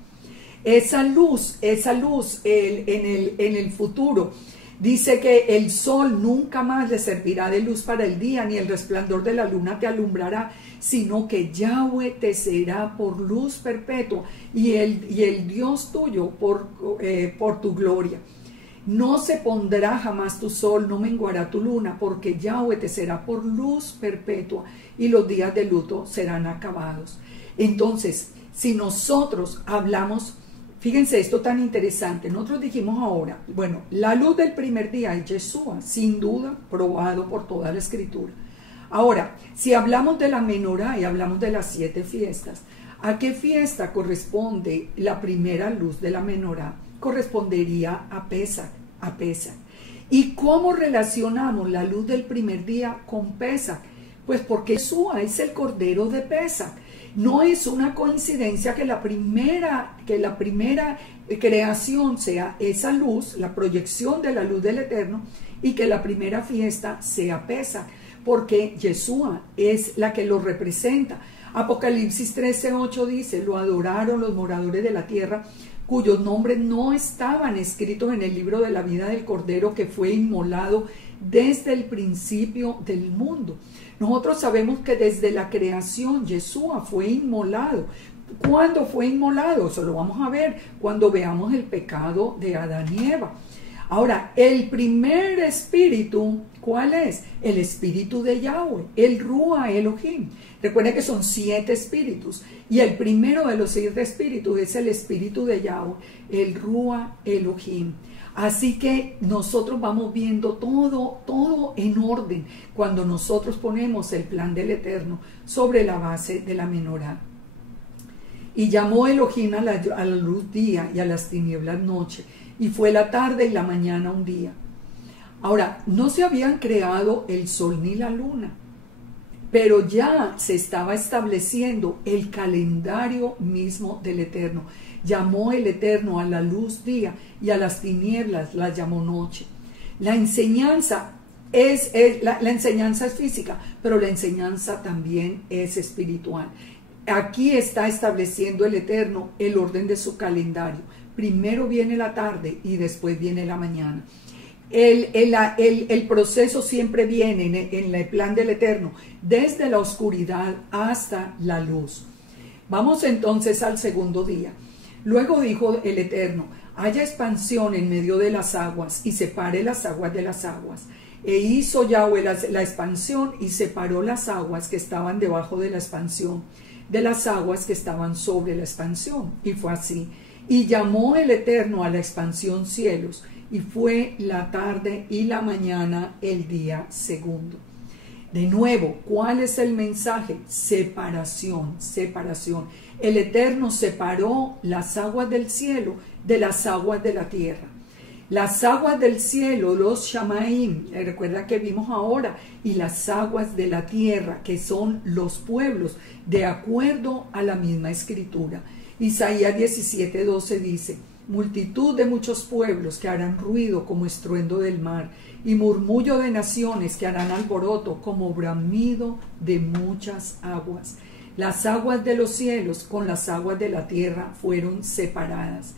Esa luz en el futuro. Dice que el sol nunca más le servirá de luz para el día, ni el resplandor de la luna te alumbrará, sino que Yahweh te será por luz perpetua y el Dios tuyo por tu gloria. No se pondrá jamás tu sol, no menguará tu luna, porque Yahweh te será por luz perpetua y los días de luto serán acabados. Entonces, si nosotros hablamos, fíjense esto tan interesante, nosotros dijimos ahora, bueno, la luz del primer día es Yeshua, sin duda, probado por toda la Escritura. Ahora, si hablamos de la menorá y hablamos de las 7 fiestas, ¿a qué fiesta corresponde la primera luz de la menorá? Correspondería a Pesach. ¿Y cómo relacionamos la luz del primer día con Pesach? Pues porque Yeshua es el Cordero de Pesach. No es una coincidencia que la primera creación sea esa luz, la proyección de la luz del Eterno, y que la primera fiesta sea Pesaj, porque Yeshua es la que lo representa. Apocalipsis 13:8 dice: lo adoraron los moradores de la tierra, cuyos nombres no estaban escritos en el libro de la vida del Cordero que fue inmolado desde el principio del mundo. Nosotros sabemos que desde la creación Yeshua fue inmolado. ¿Cuándo fue inmolado? Eso lo vamos a ver cuando veamos el pecado de Adán y Eva. Ahora, el primer espíritu, ¿cuál es? El espíritu de Yahweh, el Ruach Elohim. Recuerden que son 7 espíritus, y el primero de los 7 espíritus es el espíritu de Yahweh, el Ruach Elohim. Así que nosotros vamos viendo todo en orden cuando nosotros ponemos el plan del Eterno sobre la base de la menorá. Y llamó Elohim a la luz día y a las tinieblas noche, y fue la tarde y la mañana un día. Ahora, no se habían creado el sol ni la luna, pero ya se estaba estableciendo el calendario mismo del Eterno. Llamó el Eterno a la luz día y a las tinieblas las llamó noche. La enseñanza la enseñanza es física, pero la enseñanza también es espiritual. Aquí está estableciendo el Eterno el orden de su calendario. Primero viene la tarde y después viene la mañana. El proceso siempre viene en el plan del Eterno, desde la oscuridad hasta la luz. Vamos entonces al segundo día. Luego dijo el Eterno: haya expansión en medio de las aguas y separe las aguas de las aguas. E hizo Yahweh la expansión y separó las aguas que estaban debajo de la expansión de las aguas que estaban sobre la expansión. Y fue así. Y llamó el Eterno a la expansión cielos, y fue la tarde y la mañana el día segundo. De nuevo, ¿cuál es el mensaje? Separación, separación. El Eterno separó las aguas del cielo de las aguas de la tierra. Las aguas del cielo, los Shamaim, recuerda que vimos ahora, y las aguas de la tierra, que son los pueblos, de acuerdo a la misma escritura. Isaías 17:12 dice: multitud de muchos pueblos que harán ruido como estruendo del mar, y murmullo de naciones que harán alboroto como bramido de muchas aguas. Las aguas de los cielos con las aguas de la tierra fueron separadas.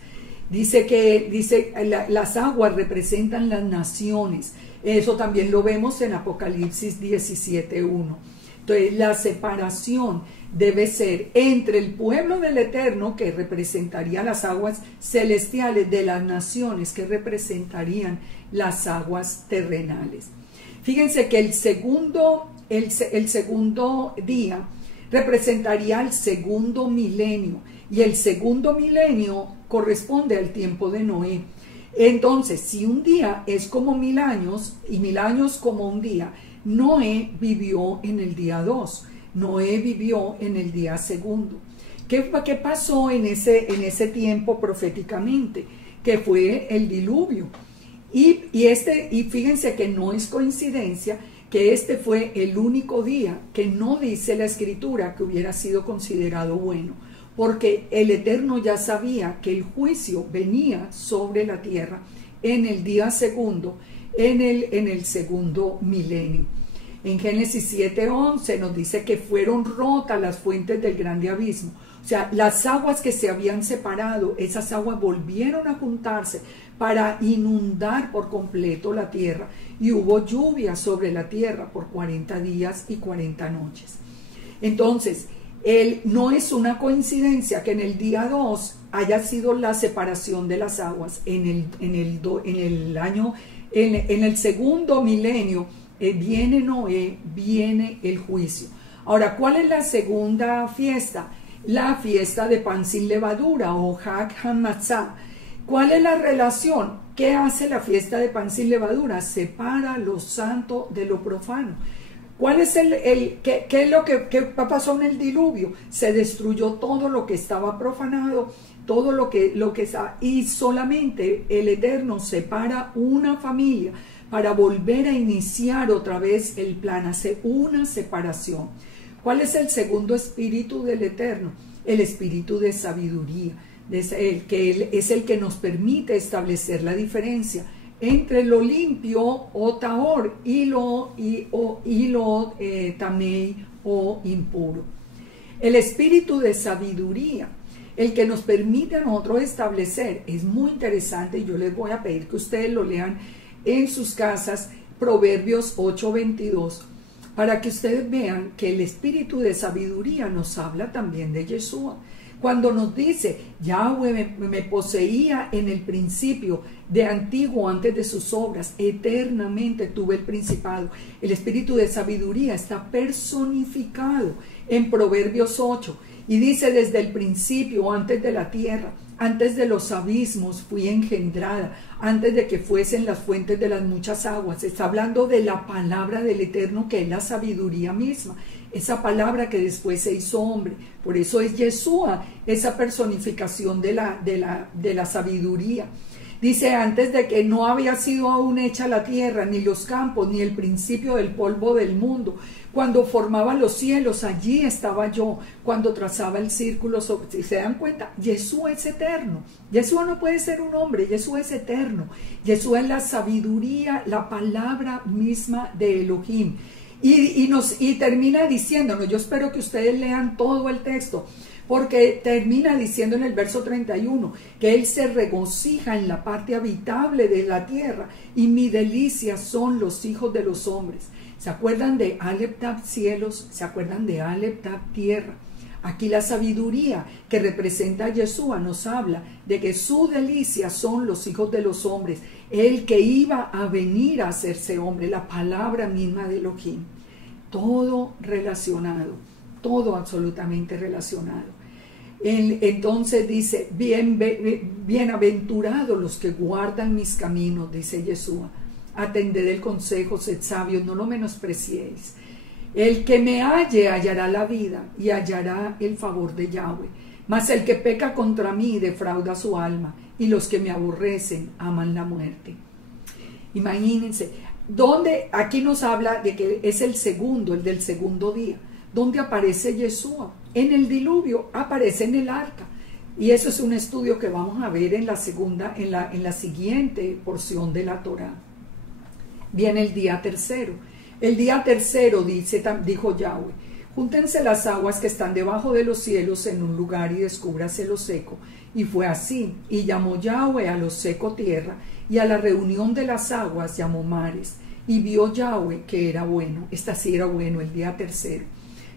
Las aguas representan las naciones. Eso también lo vemos en Apocalipsis 17:1. Entonces, la separación debe ser entre el pueblo del Eterno, que representaría las aguas celestiales, de las naciones, que representarían las aguas terrenales. Fíjense que el segundo día representaría el segundo milenio, y el segundo milenio corresponde al tiempo de Noé. Entonces, si un día es como 1000 años y 1000 años como un día, Noé vivió en el día 2, Noé vivió en el día segundo. ¿Qué pasó en ese tiempo proféticamente? Que fue el diluvio. Y fíjense que no es coincidencia que este fue el único día que no dice la escritura que hubiera sido considerado bueno, porque el Eterno ya sabía que el juicio venía sobre la tierra en el día segundo, en el segundo milenio. En Génesis 7:11 nos dice que fueron rotas las fuentes del grande abismo. O sea, las aguas que se habían separado, esas aguas volvieron a juntarse para inundar por completo la tierra, y hubo lluvia sobre la tierra por 40 días y 40 noches. Entonces, no es una coincidencia que en el día 2 haya sido la separación de las aguas. En el segundo milenio viene Noé, viene el juicio. Ahora, ¿cuál es la segunda fiesta? La fiesta de pan sin levadura, o Hag HaMatzah. ¿Cuál es la relación? ¿Qué hace la fiesta de pan sin levadura? Separa lo santo de lo profano. ¿Cuál es qué es lo que pasó en el diluvio? Se destruyó todo lo que estaba profanado, todo lo que estaba, y solamente el Eterno separa una familia para volver a iniciar otra vez el plan, hace una separación. ¿Cuál es el segundo espíritu del Eterno? El espíritu de sabiduría, que Él es el que nos permite establecer la diferencia entre lo limpio o tahor y lo tamei o impuro. El espíritu de sabiduría, el que nos permite a nosotros establecer, es muy interesante, y yo les voy a pedir que ustedes lo lean en sus casas, Proverbios 8:22, para que ustedes vean que el espíritu de sabiduría nos habla también de Yeshua. Cuando nos dice, Yahweh me poseía en el principio, de antiguo, antes de sus obras, eternamente tuve el principado. El espíritu de sabiduría está personificado en Proverbios 8 y dice, desde el principio, antes de la tierra, antes de los abismos fui engendrada, antes de que fuesen las fuentes de las muchas aguas. Está hablando de la palabra del Eterno, que es la sabiduría misma, esa palabra que después se hizo hombre. Por eso es Yeshua, esa personificación de la sabiduría. Dice, antes de que no había sido aún hecha la tierra, ni los campos, ni el principio del polvo del mundo. Cuando formaba los cielos, allí estaba yo. Cuando trazaba el círculo, si se dan cuenta, Yeshua es eterno. Yeshua no puede ser un hombre, Yeshua es eterno. Yeshua es la sabiduría, la palabra misma de Elohim. Y termina diciéndonos, yo espero que ustedes lean todo el texto, porque termina diciendo en el verso 31 que Él se regocija en la parte habitable de la tierra y mi delicia son los hijos de los hombres. ¿Se acuerdan de Aleph Tav cielos? ¿Se acuerdan de Aleph Tav tierra? Aquí la sabiduría que representa a Yeshua nos habla de que su delicia son los hijos de los hombres, el que iba a venir a hacerse hombre, la palabra misma de Elohim. Todo relacionado, todo absolutamente relacionado. Entonces dice, bienaventurados los que guardan mis caminos, dice Yeshua. Atended el consejo, sed sabios, no lo menospreciéis. El que me halle hallará la vida y hallará el favor de Yahweh. Mas el que peca contra mí defrauda su alma, y los que me aborrecen aman la muerte. Imagínense, aquí nos habla de que es el del segundo día. ¿Dónde aparece Yeshua? En el diluvio, aparece en el arca. Y eso es un estudio que vamos a ver en la siguiente porción de la Torá. Viene el día tercero. El día tercero dijo Yahweh, júntense las aguas que están debajo de los cielos en un lugar y descúbrase lo seco. Y fue así, y llamó Yahweh a lo seco tierra, y a la reunión de las aguas llamó mares. Y vio Yahweh que era bueno, sí era bueno, el día tercero.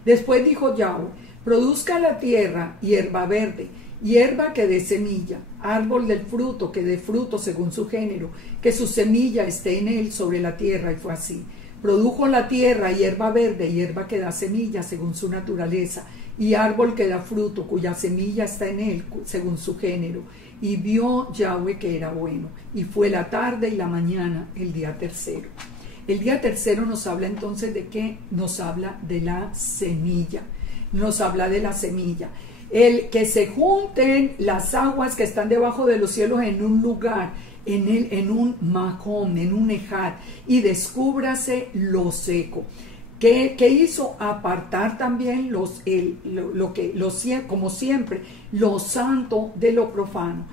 Después dijo Yahweh, produzca la tierra hierba verde, hierba que dé semilla, árbol del fruto que dé fruto según su género, que su semilla esté en él sobre la tierra. Y fue así. Produjo la tierra hierba verde, hierba que da semilla según su naturaleza, y árbol que da fruto, cuya semilla está en él según su género. Y vio Yahweh que era bueno. Y fue la tarde y la mañana, el día tercero. El día tercero nos habla entonces de qué? Nos habla de la semilla. Nos habla de la semilla. El que se junten las aguas que están debajo de los cielos en un lugar, en un makom, en un ejad, y descúbrase lo seco. ¿Qué hizo? Apartar también como siempre, lo santo de lo profano.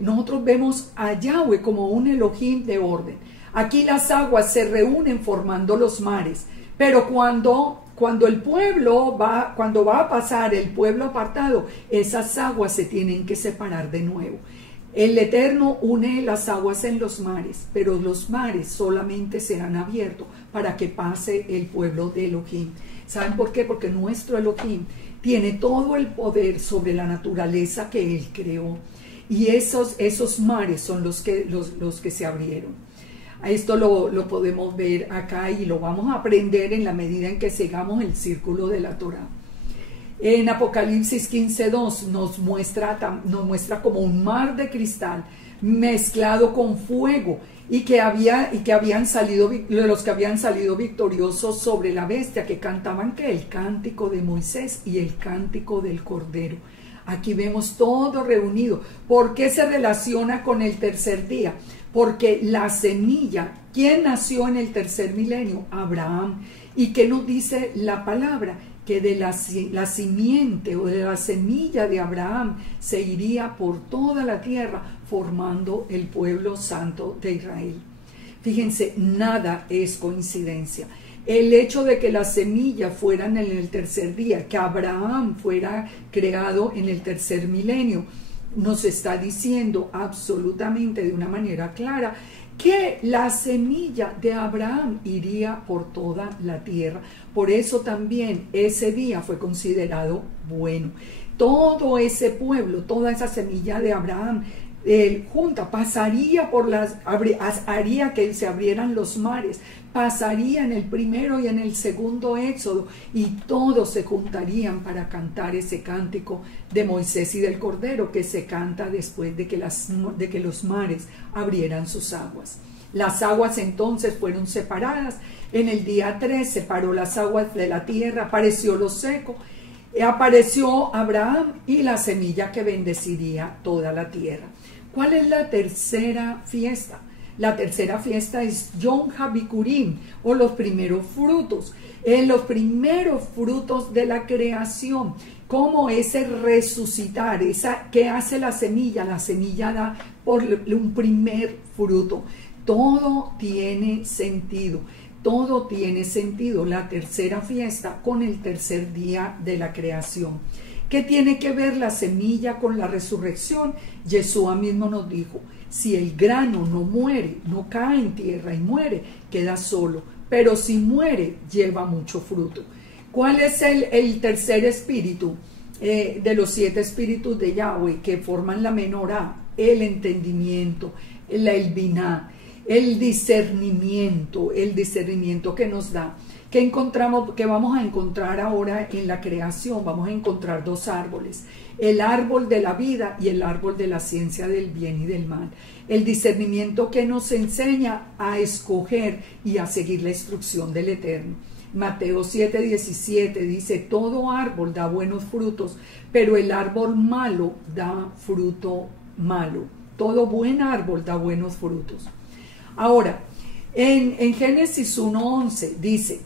Nosotros vemos a Yahweh como un Elohim de orden. Aquí las aguas se reúnen formando los mares, pero cuando el pueblo cuando va a pasar el pueblo apartado, esas aguas se tienen que separar de nuevo. El Eterno une las aguas en los mares, pero los mares solamente serán abiertos para que pase el pueblo de Elohim. ¿Saben por qué? Porque nuestro Elohim tiene todo el poder sobre la naturaleza que Él creó. Y esos mares son los que se abrieron. Esto lo podemos ver acá y lo vamos a aprender en la medida en que sigamos el círculo de la Torá. En Apocalipsis 15:2 nos muestra como un mar de cristal mezclado con fuego y que habían salido victoriosos sobre la bestia, que cantaban el cántico de Moisés y el cántico del Cordero. Aquí vemos todo reunido. ¿Por qué se relaciona con el tercer día? Porque la semilla, ¿quién nació en el tercer milenio? Abraham. ¿Y qué nos dice la palabra? Que de la simiente o de la semilla de Abraham se iría por toda la tierra formando el pueblo santo de Israel. Fíjense, nada es coincidencia. El hecho de que las semillas fueran en el tercer día, que Abraham fuera creado en el tercer milenio, nos está diciendo absolutamente de una manera clara que la semilla de Abraham iría por toda la tierra. Por eso también ese día fue considerado bueno. Todo ese pueblo, toda esa semilla de Abraham junta, pasaría por haría que se abrieran los mares, pasaría en el primero y en el segundo éxodo, y todos se juntarían para cantar ese cántico de Moisés y del Cordero que se canta después de que los mares abrieran sus aguas. Las aguas entonces fueron separadas. En el día 3 separó las aguas de la tierra, apareció lo seco, apareció Abraham y la semilla que bendeciría toda la tierra. ¿Cuál es la tercera fiesta? La tercera fiesta es Yom HaBikurim, o los primeros frutos. En los primeros frutos de la creación, como ese resucitar, ¿qué hace la semilla? La semilla da por un primer fruto. Todo tiene sentido. Todo tiene sentido. La tercera fiesta con el tercer día de la creación. ¿Qué tiene que ver la semilla con la resurrección? Yeshua mismo nos dijo, si el grano no muere, no cae en tierra y muere, queda solo, pero si muere, lleva mucho fruto. ¿Cuál es el tercer espíritu de los 7 espíritus de Yahweh que forman la menorá? El entendimiento, el biná, el discernimiento que nos da. ¿Qué vamos a encontrar ahora en la creación? Vamos a encontrar 2 árboles, el árbol de la vida y el árbol de la ciencia del bien y del mal. El discernimiento que nos enseña a escoger y a seguir la instrucción del Eterno. Mateo 7:17 dice, todo árbol da buenos frutos, pero el árbol malo da fruto malo. Todo buen árbol da buenos frutos. Ahora, en Génesis 1:11 dice,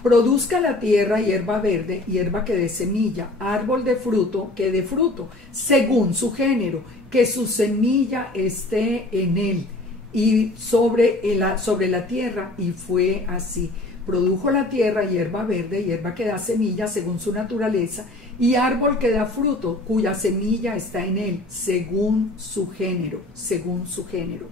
produzca la tierra hierba verde, hierba que dé semilla, árbol de fruto que dé fruto, según su género, que su semilla esté en él y sobre la tierra, y fue así. Produjo la tierra hierba verde, hierba que da semilla según su naturaleza, y árbol que da fruto, cuya semilla está en él, según su género, según su género.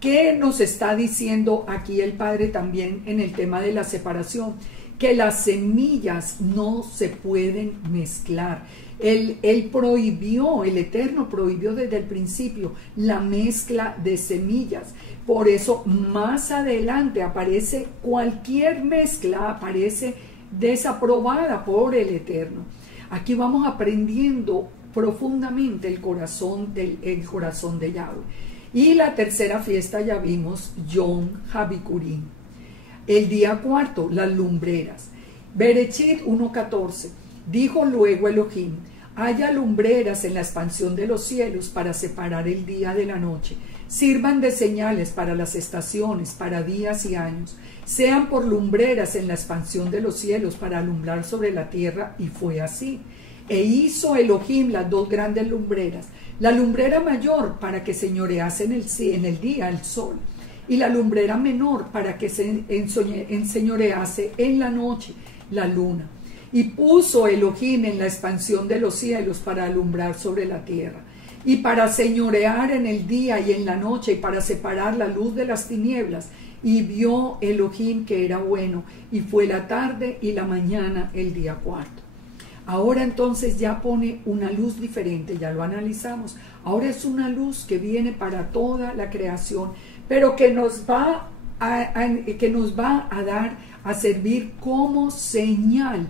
¿Qué nos está diciendo aquí el Padre también en el tema de la separación? Que las semillas no se pueden mezclar. Él prohibió, el Eterno prohibió desde el principio la mezcla de semillas. Por eso más adelante aparece cualquier mezcla, aparece desaprobada por el Eterno. Aquí vamos aprendiendo profundamente el corazón de Yahweh. Y la tercera fiesta ya vimos, Yom HaBikurim. El día 4, las lumbreras. Berechit 1:14. Dijo luego Elohim, haya lumbreras en la expansión de los cielos para separar el día de la noche. Sirvan de señales para las estaciones, para días y años. Sean por lumbreras en la expansión de los cielos para alumbrar sobre la tierra. Y fue así. E hizo Elohim las 2 grandes lumbreras. La lumbrera mayor para que señorease en el día el sol, y la lumbrera menor para que se enseñorease en la noche la luna. Y puso Elohim en la expansión de los cielos para alumbrar sobre la tierra, y para señorear en el día y en la noche, y para separar la luz de las tinieblas. Y vio Elohim que era bueno, y fue la tarde y la mañana el día 4. Ahora entonces ya pone una luz diferente, ya lo analizamos. Ahora es una luz que viene para toda la creación, pero que nos va a dar, a servir como señal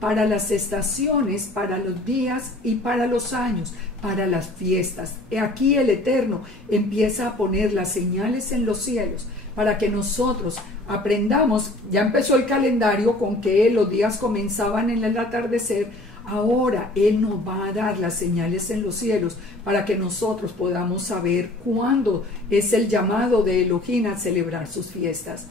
para las estaciones, para los días y para los años, para las fiestas. Aquí el Eterno empieza a poner las señales en los cielos para que nosotros aprendamos. Ya empezó el calendario con que los días comenzaban en el atardecer. Ahora Él nos va a dar las señales en los cielos para que nosotros podamos saber cuándo es el llamado de Elohim a celebrar sus fiestas.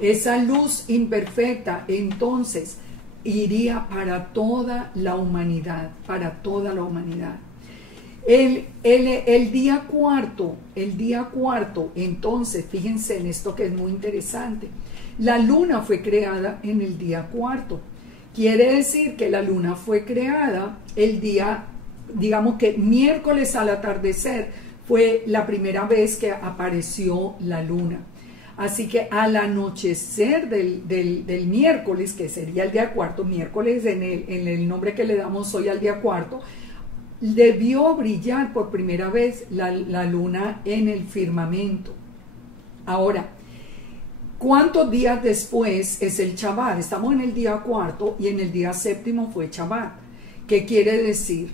Esa luz imperfecta entonces iría para toda la humanidad, para toda la humanidad. El día cuarto, entonces, fíjense en esto que es muy interesante. La luna fue creada en el día cuarto. Quiere decir que la luna fue creada el día, digamos que miércoles al atardecer fue la primera vez que apareció la luna. Así que al anochecer del miércoles, que sería el día cuarto, miércoles en el nombre que le damos hoy al día cuarto, debió brillar por primera vez la luna en el firmamento. Ahora, ¿cuántos días después es el Shabbat? Estamos en el día cuarto y en el día séptimo fue Shabbat. ¿Qué quiere decir?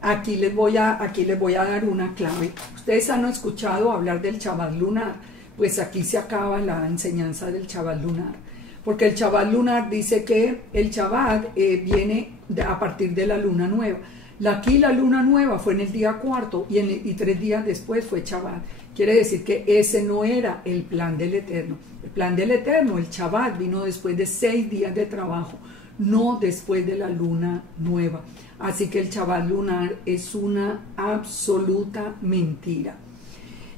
Aquí les voy a dar una clave. Ustedes han escuchado hablar del Shabbat lunar. Pues aquí se acaba la enseñanza del Shabbat lunar. Porque el Shabbat lunar dice que el Shabbat viene a partir de la luna nueva. Aquí la luna nueva fue en el día cuarto y 3 días después fue Shabbat. Quiere decir que ese no era el plan del Eterno. El plan del Eterno, el Shabbat, vino después de 6 días de trabajo, no después de la luna nueva. Así que el Shabbat lunar es una absoluta mentira.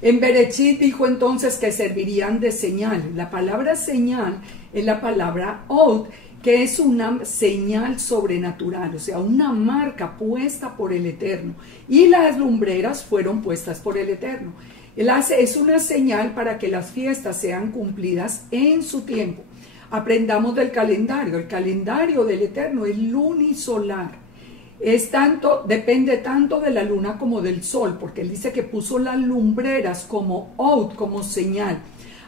En Bereshit dijo entonces que servirían de señal. La palabra señal es la palabra od, que es una señal sobrenatural, o sea, una marca puesta por el Eterno. Y las lumbreras fueron puestas por el Eterno. Es una señal para que las fiestas sean cumplidas en su tiempo. Aprendamos del calendario. El calendario del Eterno es lunisolar. Depende tanto de la luna como del sol, porque él dice que puso las lumbreras como od, como señal.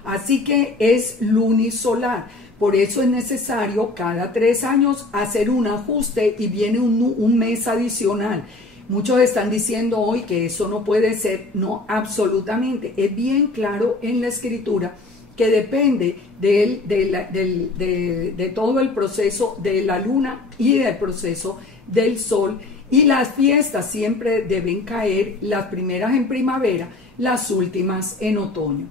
Así que es lunisolar. Por eso es necesario cada 3 años hacer un ajuste y viene un mes adicional. Muchos están diciendo hoy que eso no puede ser. No, absolutamente. Es bien claro en la Escritura que depende de todo el proceso de la luna y del proceso del sol. Y las fiestas siempre deben caer, las primeras en primavera, las últimas en otoño.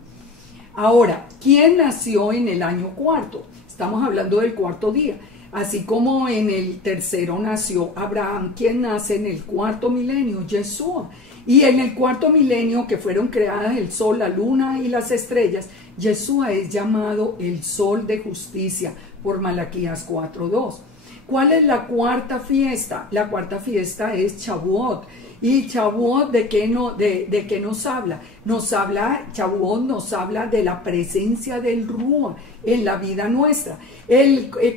Ahora, ¿quién nació en el año cuarto? Estamos hablando del cuarto día. Así como en el tercero nació Abraham, ¿quién nace en el cuarto milenio? Yeshua. Y en el cuarto milenio, que fueron creadas el sol, la luna y las estrellas, Yeshua es llamado el sol de justicia por Malaquías 4:2. ¿Cuál es la cuarta fiesta? La cuarta fiesta es Shavuot. ¿Y Shavuot de qué nos habla? Shavuot nos habla de la presencia del Ruach en la vida nuestra.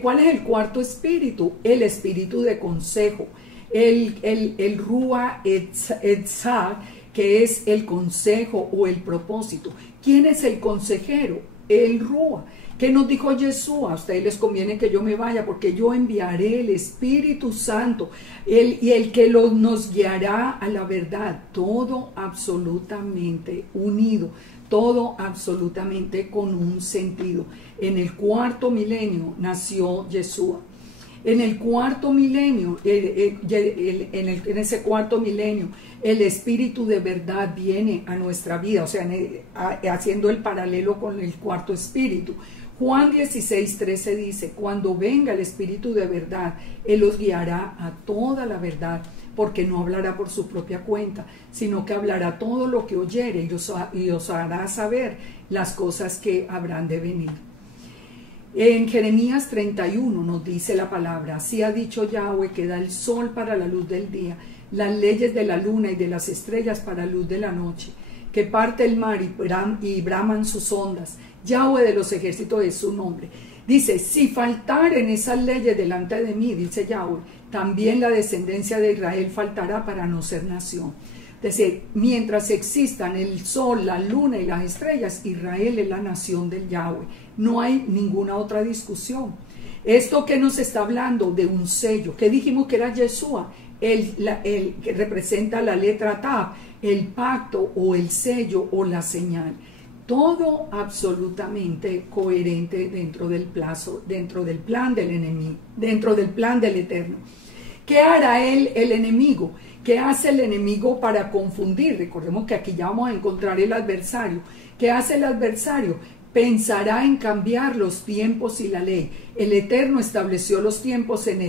¿Cuál es el cuarto espíritu? El espíritu de consejo. El Ruach Etzad, que es el consejo o el propósito. ¿Quién es el consejero? El Ruach. ¿Qué nos dijo Yeshua? A ustedes les conviene que yo me vaya porque yo enviaré el Espíritu Santo y el que nos guiará a la verdad. Todo absolutamente unido, todo absolutamente con un sentido. En el cuarto milenio nació Yeshua. En el cuarto milenio, en ese cuarto milenio, el Espíritu de verdad viene a nuestra vida, o sea, haciendo el paralelo con el cuarto espíritu. Juan 16:13 dice, cuando venga el Espíritu de verdad, Él los guiará a toda la verdad, porque no hablará por su propia cuenta, sino que hablará todo lo que oyere y os hará saber las cosas que habrán de venir. En Jeremías 31 nos dice la palabra, así ha dicho Yahweh, que da el sol para la luz del día, las leyes de la luna y de las estrellas para la luz de la noche, que parte el mar y braman sus ondas. Yahweh de los ejércitos es su nombre. Dice, si faltaren esas leyes delante de mí, dice Yahweh, también la descendencia de Israel faltará para no ser nación. Es decir, mientras existan el sol, la luna y las estrellas, Israel es la nación del Yahweh. No hay ninguna otra discusión. Esto que nos está hablando de un sello, que dijimos que era Yeshua, el que representa la letra Tav, el pacto o el sello o la señal. Todo absolutamente coherente dentro del plan del enemigo, dentro del plan del Eterno. ¿Qué hará el enemigo? ¿Qué hace el enemigo para confundir? Recordemos que aquí ya vamos a encontrar el adversario. ¿Qué hace el adversario? Pensará en cambiar los tiempos y la ley. El Eterno estableció los tiempos en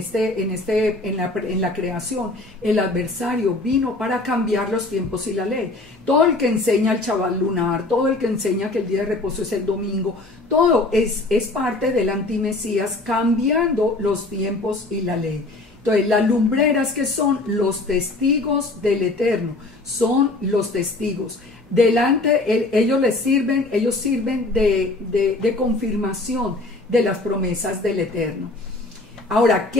la creación. El adversario vino para cambiar los tiempos y la ley. Todo el que enseña el Shabbat lunar, todo el que enseña que el día de reposo es el domingo, todo es parte del antimesías cambiando los tiempos y la ley. Entonces, las lumbreras, que son los testigos del Eterno, son los testigos. Delante, ellos sirven de confirmación de las promesas del Eterno. Ahora,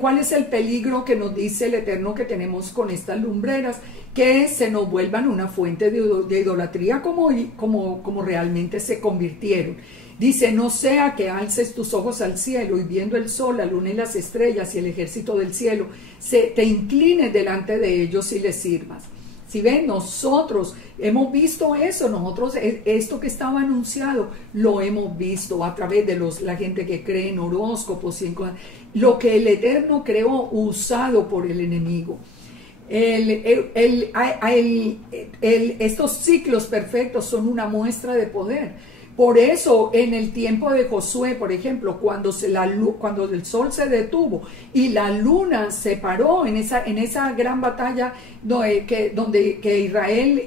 ¿cuál es el peligro que nos dice el Eterno que tenemos con estas lumbreras? Que se nos vuelvan una fuente de idolatría como realmente se convirtieron. Dice, no sea que alces tus ojos al cielo y viendo el sol, la luna y las estrellas y el ejército del cielo, te inclines delante de ellos y les sirvas. Si ven, nosotros hemos visto eso, esto que estaba anunciado, lo hemos visto a través de la gente que cree en horóscopos y en cosas, lo que el Eterno creó usado por el enemigo. Estos ciclos perfectos son una muestra de poder. Por eso, en el tiempo de Josué, por ejemplo, cuando el sol se detuvo y la luna se paró en esa gran batalla donde Israel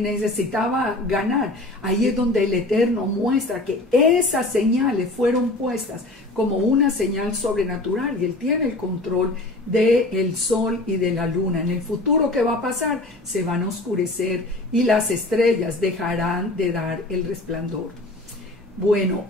necesitaba ganar, ahí es donde el Eterno muestra que esas señales fueron puestas como una señal sobrenatural, y Él tiene el control del sol y de la luna. En el futuro, ¿qué va a pasar? Se van a oscurecer y las estrellas dejarán de dar el resplandor. Bueno,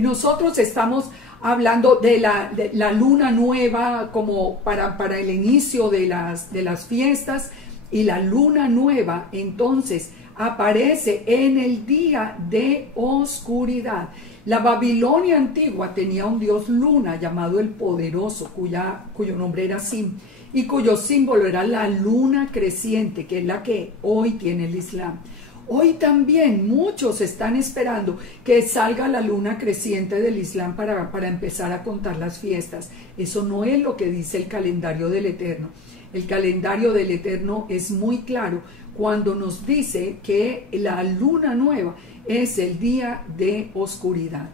nosotros estamos hablando de la luna nueva como para el inicio de las fiestas, y la luna nueva entonces aparece en el día de oscuridad. La Babilonia antigua tenía un dios luna llamado el Poderoso, cuyo nombre era Sim, y cuyo símbolo era la luna creciente, que es la que hoy tiene el Islam. Hoy también muchos están esperando que salga la luna creciente del Islam para empezar a contar las fiestas. Eso no es lo que dice el calendario del Eterno. El calendario del Eterno es muy claro cuando nos dice que la luna nueva es el día de oscuridad.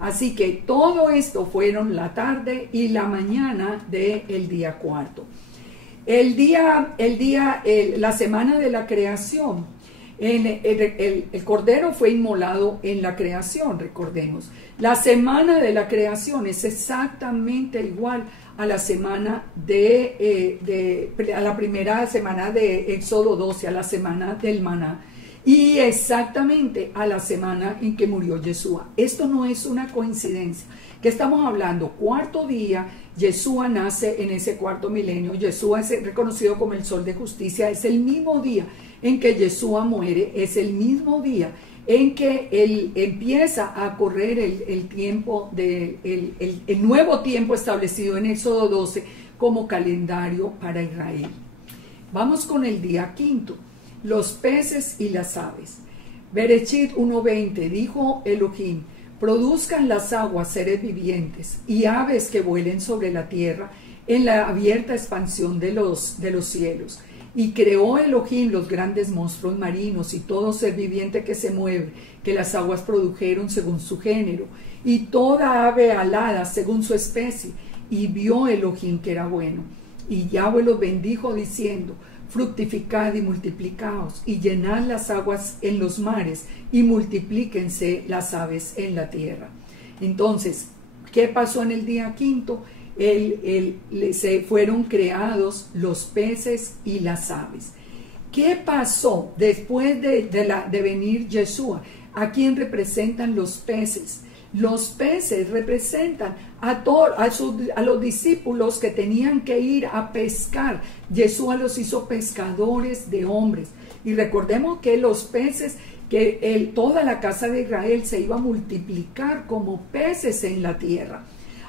Así que todo esto fueron la tarde y la mañana del día cuarto. La semana de la creación, el cordero fue inmolado en la creación, recordemos. La semana de la creación es exactamente igual a la semana a la primera semana de Éxodo 12, a la semana del maná, y exactamente a la semana en que murió Yeshua. Esto no es una coincidencia. ¿Qué estamos hablando? Cuarto día, Yeshua nace en ese cuarto milenio. Yeshua es reconocido como el sol de justicia. Es el mismo día en que Yeshua muere, es el mismo día en que él empieza a correr el tiempo, el nuevo tiempo establecido en Éxodo 12 como calendario para Israel. Vamos con el día quinto, los peces y las aves. Bereshit 1:20, dijo Elohim, produzcan las aguas seres vivientes y aves que vuelen sobre la tierra en la abierta expansión de los cielos. Y creó Elohim los grandes monstruos marinos y todo ser viviente que se mueve, que las aguas produjeron según su género, y toda ave alada según su especie. Y vio Elohim que era bueno. Y Yahweh los bendijo diciendo, fructificad y multiplicaos, y llenad las aguas en los mares, y multiplíquense las aves en la tierra. Entonces, ¿qué pasó en el día quinto? Se fueron creados los peces y las aves. ¿Qué pasó después de venir Yeshua? ¿A quién representan los peces? Los peces representan a los discípulos que tenían que ir a pescar. Yeshua los hizo pescadores de hombres. Y recordemos que los peces, toda la casa de Israel se iba a multiplicar como peces en la tierra.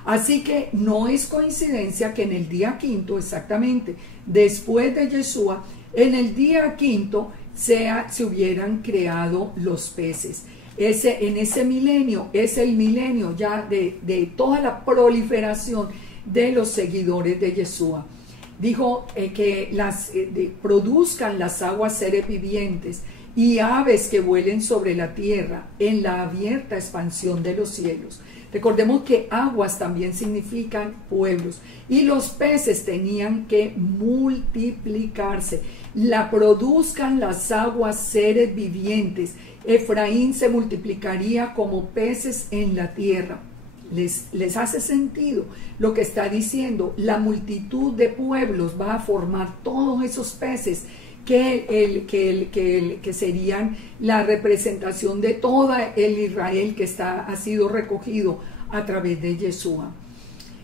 Así que no es coincidencia que en el día quinto, exactamente después de Yeshua, en el día quinto se hubieran creado los peces. En ese milenio es el milenio ya de toda la proliferación de los seguidores de Yeshua. Dijo que produzcan las aguas seres vivientes y aves que vuelen sobre la tierra en la abierta expansión de los cielos. Recordemos que aguas también significan pueblos y los peces tenían que multiplicarse. Produzcan las aguas seres vivientes. Efraín se multiplicaría como peces en la tierra. ¿Les hace sentido lo que está diciendo? La multitud de pueblos va a formar todos esos peces que serían la representación de todo el Israel que ha sido recogido a través de Yeshua.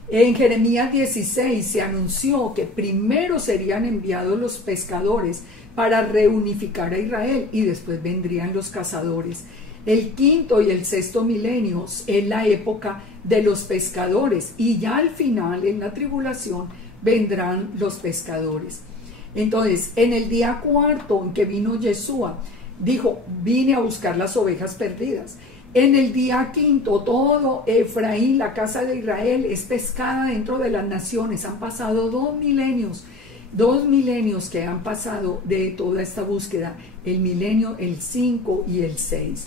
En Jeremías 16 se anunció que primero serían enviados los pescadores para reunificar a Israel y después vendrían los cazadores. El quinto y el sexto milenio es la época de los pescadores y ya al final, en la tribulación, vendrán los pescadores. Entonces, en el día cuarto en que vino Yeshua, dijo, vine a buscar las ovejas perdidas. En el día quinto, todo Efraín, la casa de Israel, es pescada dentro de las naciones. Han pasado 2 milenios que han pasado de toda esta búsqueda, el milenio, el 5 y el 6.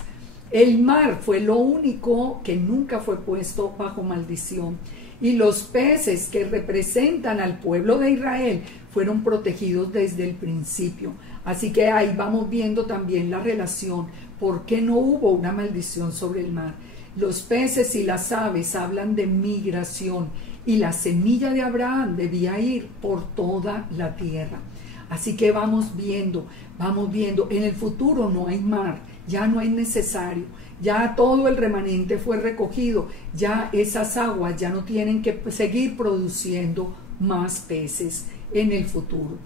El mar fue lo único que nunca fue puesto bajo maldición. Y los peces que representan al pueblo de Israel fueron protegidos desde el principio. Así que ahí vamos viendo también la relación. ¿Por qué no hubo una maldición sobre el mar? Los peces y las aves hablan de migración y la semilla de Abraham debía ir por toda la tierra. Así que vamos viendo, en el futuro no hay mar, ya no es necesario, ya todo el remanente fue recogido, ya esas aguas ya no tienen que seguir produciendo más peces en el futuro.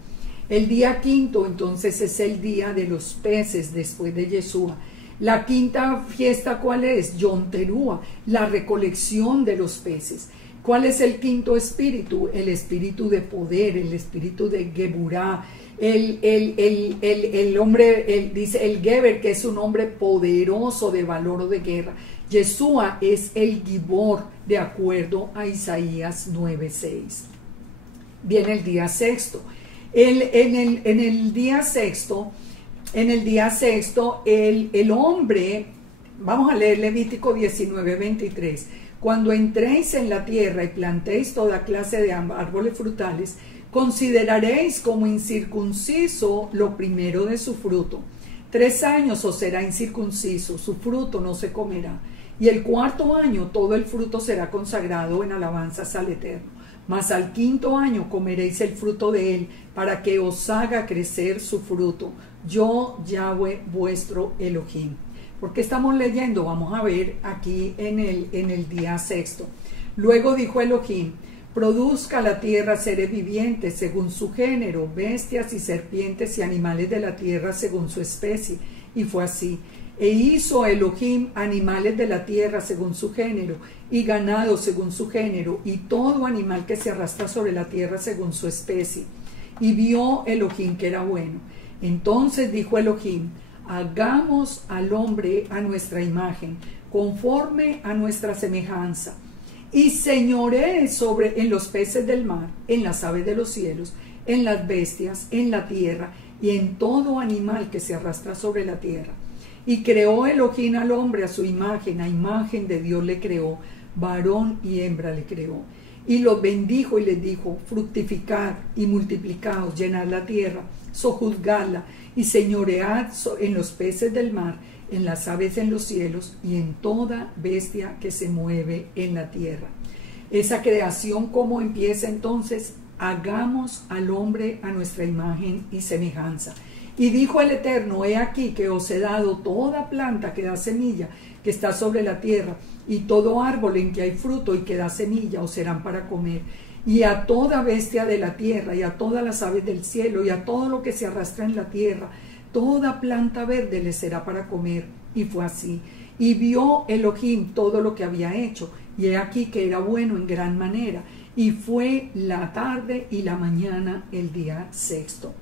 El día quinto entonces es el día de los peces después de Yeshua. La quinta fiesta, ¿cuál es? Yom Teruah, la recolección de los peces. ¿Cuál es el quinto espíritu? El espíritu de poder, el espíritu de Geburah, el hombre, dice el Geber, que es un hombre poderoso de valor o de guerra. Yeshua es el Gibor, de acuerdo a Isaías 9:6. Viene el día sexto. En el día sexto, el hombre, vamos a leer Levítico 19:23. Cuando entréis en la tierra y plantéis toda clase de árboles frutales, consideraréis como incircunciso lo primero de su fruto. 3 años os será incircunciso, su fruto no se comerá. Y el cuarto año todo el fruto será consagrado en alabanzas al Eterno. Mas al quinto año comeréis el fruto de él, para que os haga crecer su fruto. Yo, Yahweh, vuestro Elohim. ¿Por qué estamos leyendo? Vamos a ver aquí en el día sexto. Luego dijo Elohim, produzca la tierra seres vivientes según su género, bestias y serpientes y animales de la tierra según su especie. Y fue así. E hizo Elohim animales de la tierra según su género, y ganado según su género, y todo animal que se arrastra sobre la tierra según su especie. Y vio Elohim que era bueno. Entonces dijo Elohim, hagamos al hombre a nuestra imagen, conforme a nuestra semejanza, y señoree en los peces del mar, en las aves de los cielos, en las bestias, en la tierra, y en todo animal que se arrastra sobre la tierra. Y creó Elohim al hombre a su imagen, a imagen de Dios le creó, varón y hembra le creó. Y los bendijo y les dijo, fructificad y multiplicaos, llenad la tierra, sojuzgadla y señoread en los peces del mar, en las aves en los cielos y en toda bestia que se mueve en la tierra. Esa creación, ¿cómo empieza entonces? Hagamos al hombre a nuestra imagen y semejanza. Y dijo el Eterno, he aquí que os he dado toda planta que da semilla, que está sobre la tierra, y todo árbol en que hay fruto y que da semilla, os serán para comer. Y a toda bestia de la tierra, y a todas las aves del cielo, y a todo lo que se arrastra en la tierra, toda planta verde les será para comer. Y fue así. Y vio Elohim todo lo que había hecho, y he aquí que era bueno en gran manera. Y fue la tarde y la mañana el día sexto.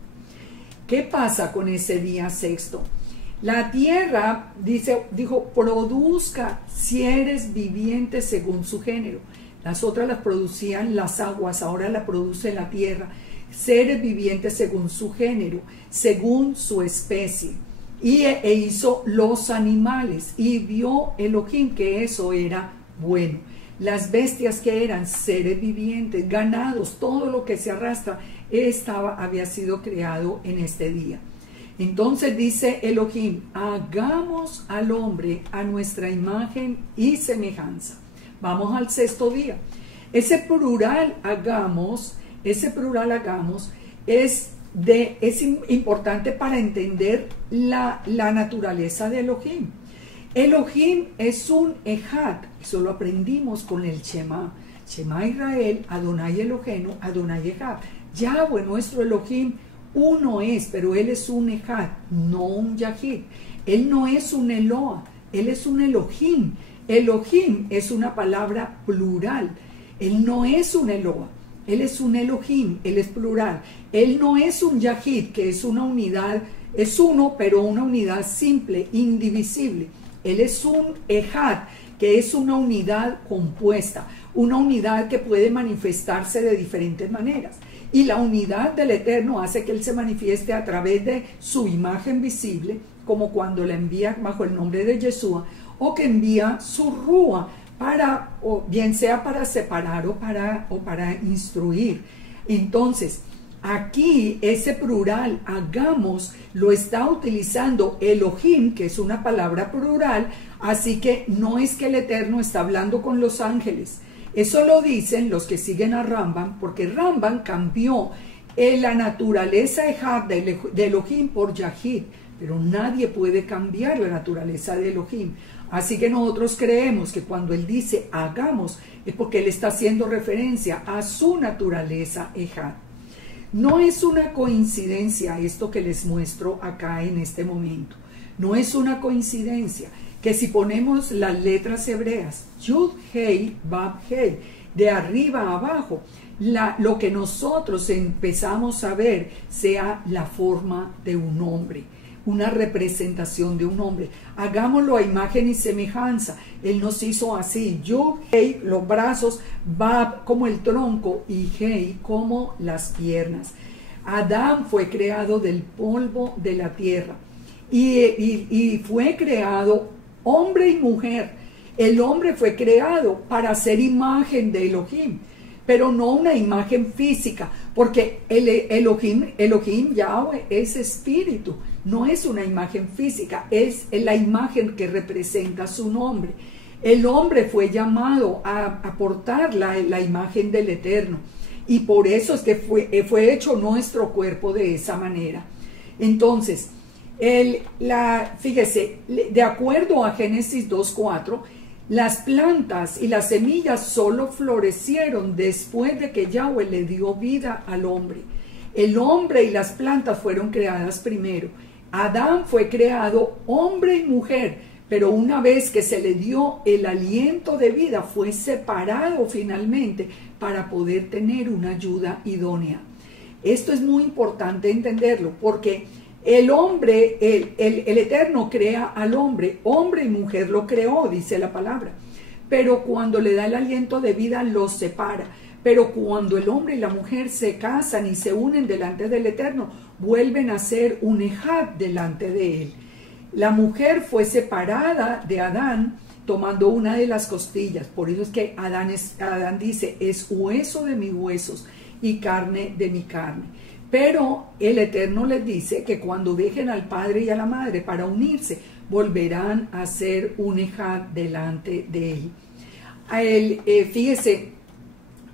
¿Qué pasa con ese día sexto? La tierra, dijo, produzca seres vivientes según su género. las otras las producían las aguas, ahora la produce la tierra, seres vivientes según su género, según su especie. E hizo los animales, y vio Elohim que eso era bueno. Las bestias que eran seres vivientes, ganados, todo lo que se arrastra, había sido creado en este día. Entonces dice Elohim, hagamos al hombre a nuestra imagen y semejanza. Vamos al sexto día. Ese plural hagamos es importante para entender la naturaleza de Elohim. Elohim es un Ejad, eso lo aprendimos con el Shema. Shema Israel, Adonai Eloheinu, Adonai Ejad. Yahweh, nuestro Elohim, uno es, pero Él es un Ejad, no un Yahid. Él no es un Eloah, Él es un Elohim. Elohim es una palabra plural. Él no es un Eloah, Él es un Elohim, Él es plural. Él no es un Yahid, que es una unidad, es uno, pero una unidad simple, indivisible. Él es un Ejad, que es una unidad compuesta, una unidad que puede manifestarse de diferentes maneras. Y la unidad del Eterno hace que Él se manifieste a través de su imagen visible, como cuando la envía bajo el nombre de Yeshua, o que envía su Rúa, o bien sea para separar o para instruir. Entonces, aquí ese plural, hagamos, lo está utilizando Elohim, que es una palabra plural, así que no es que el Eterno está hablando con los ángeles. Eso lo dicen los que siguen a Rambam, porque Rambam cambió la naturaleza de Elohim por Yahid, pero nadie puede cambiar la naturaleza de Elohim. Así que nosotros creemos que cuando él dice hagamos, es porque él está haciendo referencia a su naturaleza Ejad. No es una coincidencia esto que les muestro acá en este momento. No es una coincidencia que si ponemos las letras hebreas, Yud, Hei, Bab, Hei, de arriba a abajo, lo que nosotros empezamos a ver sea la forma de un hombre, una representación de un hombre. Hagámoslo a imagen y semejanza. Él nos hizo así, Yud, Hei, los brazos, Bab como el tronco y Hei como las piernas. Adán fue creado del polvo de la tierra y fue creado hombre y mujer. El hombre fue creado para ser imagen de Elohim, pero no una imagen física, porque Elohim Yahweh es espíritu, no es una imagen física, es la imagen que representa su nombre. El hombre fue llamado a portar la imagen del Eterno, y por eso es que fue hecho nuestro cuerpo de esa manera. Entonces, fíjese, de acuerdo a Génesis 2:4, las plantas y las semillas solo florecieron después de que Yahweh le dio vida al hombre. El hombre y las plantas fueron creadas primero. Adán fue creado hombre y mujer, pero una vez que se le dio el aliento de vida, fue separado finalmente para poder tener una ayuda idónea. Esto es muy importante entenderlo, porque el hombre, el Eterno crea al hombre y mujer lo creó, dice la palabra, pero cuando le da el aliento de vida los separa. Pero cuando el hombre y la mujer se casan y se unen delante del Eterno, vuelven a ser un Ejad delante de él. La mujer fue separada de Adán tomando una de las costillas, por eso es que Adán dice, es hueso de mis huesos y carne de mi carne. Pero el Eterno les dice que cuando dejen al padre y a la madre para unirse, volverán a ser un Ejad delante de él. Fíjese,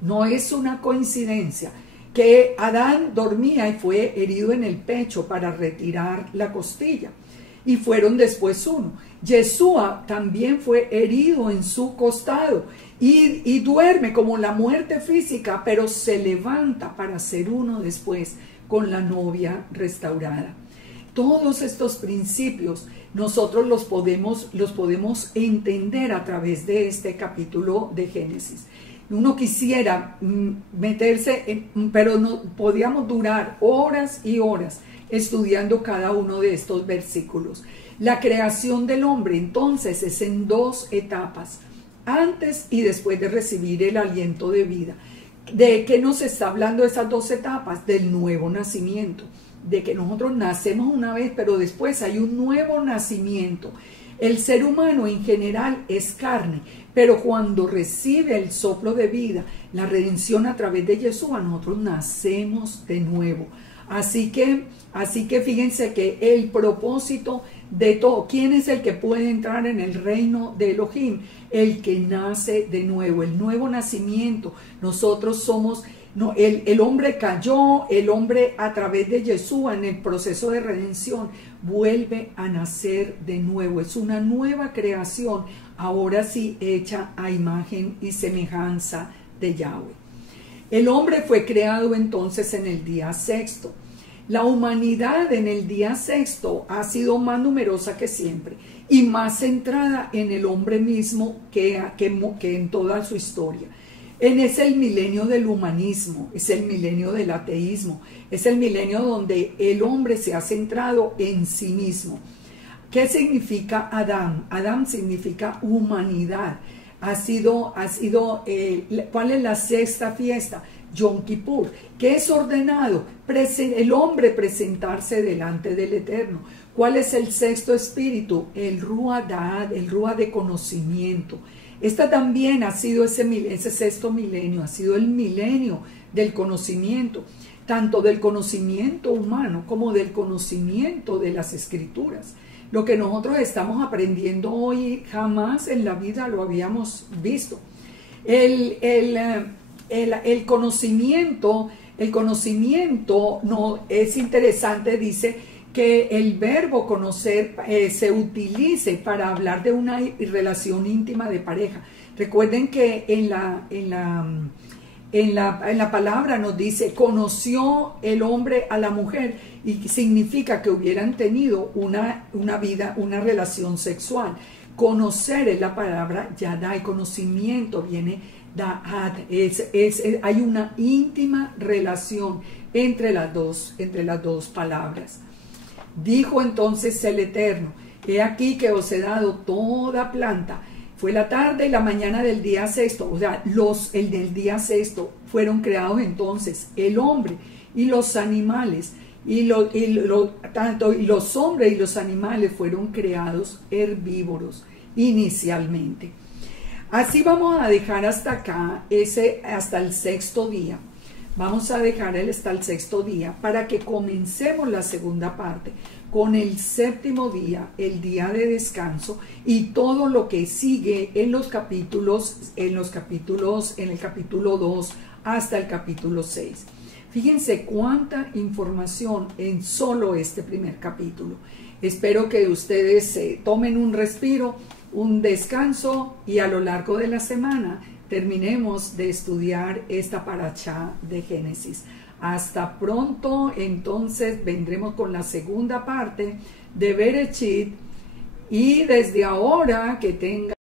no es una coincidencia que Adán dormía y fue herido en el pecho para retirar la costilla, y fueron después uno. Yeshua también fue herido en su costado y duerme como la muerte física, pero se levanta para ser uno después con la novia restaurada. Todos estos principios nosotros los podemos entender a través de este capítulo de Génesis. Uno quisiera meterse, pero no podíamos durar horas y horas estudiando cada uno de estos versículos. La creación del hombre entonces es en dos etapas. antes y después de recibir el aliento de vida. ¿De qué nos está hablando esas dos etapas? Del nuevo nacimiento, de que nosotros nacemos una vez, pero después hay un nuevo nacimiento. El ser humano en general es carne, pero cuando recibe el soplo de vida, la redención a través de Yeshua, nosotros nacemos de nuevo. Así que fíjense que el propósito de todo, ¿quién es el que puede entrar en el reino de Elohim? El que nace de nuevo, el nuevo nacimiento. Nosotros somos, no, el hombre cayó, el hombre a través de Yeshua en el proceso de redención vuelve a nacer de nuevo. Es una nueva creación, ahora sí hecha a imagen y semejanza de Yahweh. El hombre fue creado entonces en el día sexto. La humanidad en el día sexto ha sido más numerosa que siempre y más centrada en el hombre mismo que en toda su historia. Es el milenio del humanismo, es el milenio del ateísmo, es el milenio donde el hombre se ha centrado en sí mismo. ¿Qué significa Adán? Adán significa humanidad. ¿Cuál es la sexta fiesta? Yom Kippur, que es ordenado el hombre presentarse delante del Eterno. ¿Cuál es el sexto espíritu? El Ruach Da'at, el Ruach de conocimiento. Esta también ha sido ese sexto milenio, ha sido el milenio del conocimiento, tanto del conocimiento humano como del conocimiento de las escrituras. Lo que nosotros estamos aprendiendo hoy jamás en la vida lo habíamos visto. El conocimiento no es interesante, dice que el verbo conocer se utilice para hablar de una relación íntima de pareja. Recuerden que en la palabra nos dice, conoció el hombre a la mujer, y significa que hubieran tenido una vida, una relación sexual. Conocer es la palabra yadá, y conocimiento viene da'at, hay una íntima relación entre las dos palabras. Dijo entonces el Eterno, he aquí que os he dado toda planta. Fue la tarde y la mañana del día sexto, o sea, el del día sexto fueron creados entonces el hombre y los animales, y los hombres y los animales fueron creados herbívoros inicialmente. Así vamos a dejar hasta acá, hasta el sexto día. Vamos a dejar hasta el sexto día para que comencemos la segunda parte con el séptimo día, el día de descanso, y todo lo que sigue en el capítulo 2 hasta el capítulo 6. Fíjense cuánta información en solo este primer capítulo. Espero que ustedes tomen un respiro, un descanso, y a lo largo de la semana terminemos de estudiar esta parashá de Génesis. Hasta pronto, entonces vendremos con la segunda parte de Bereshit, y desde ahora que tengan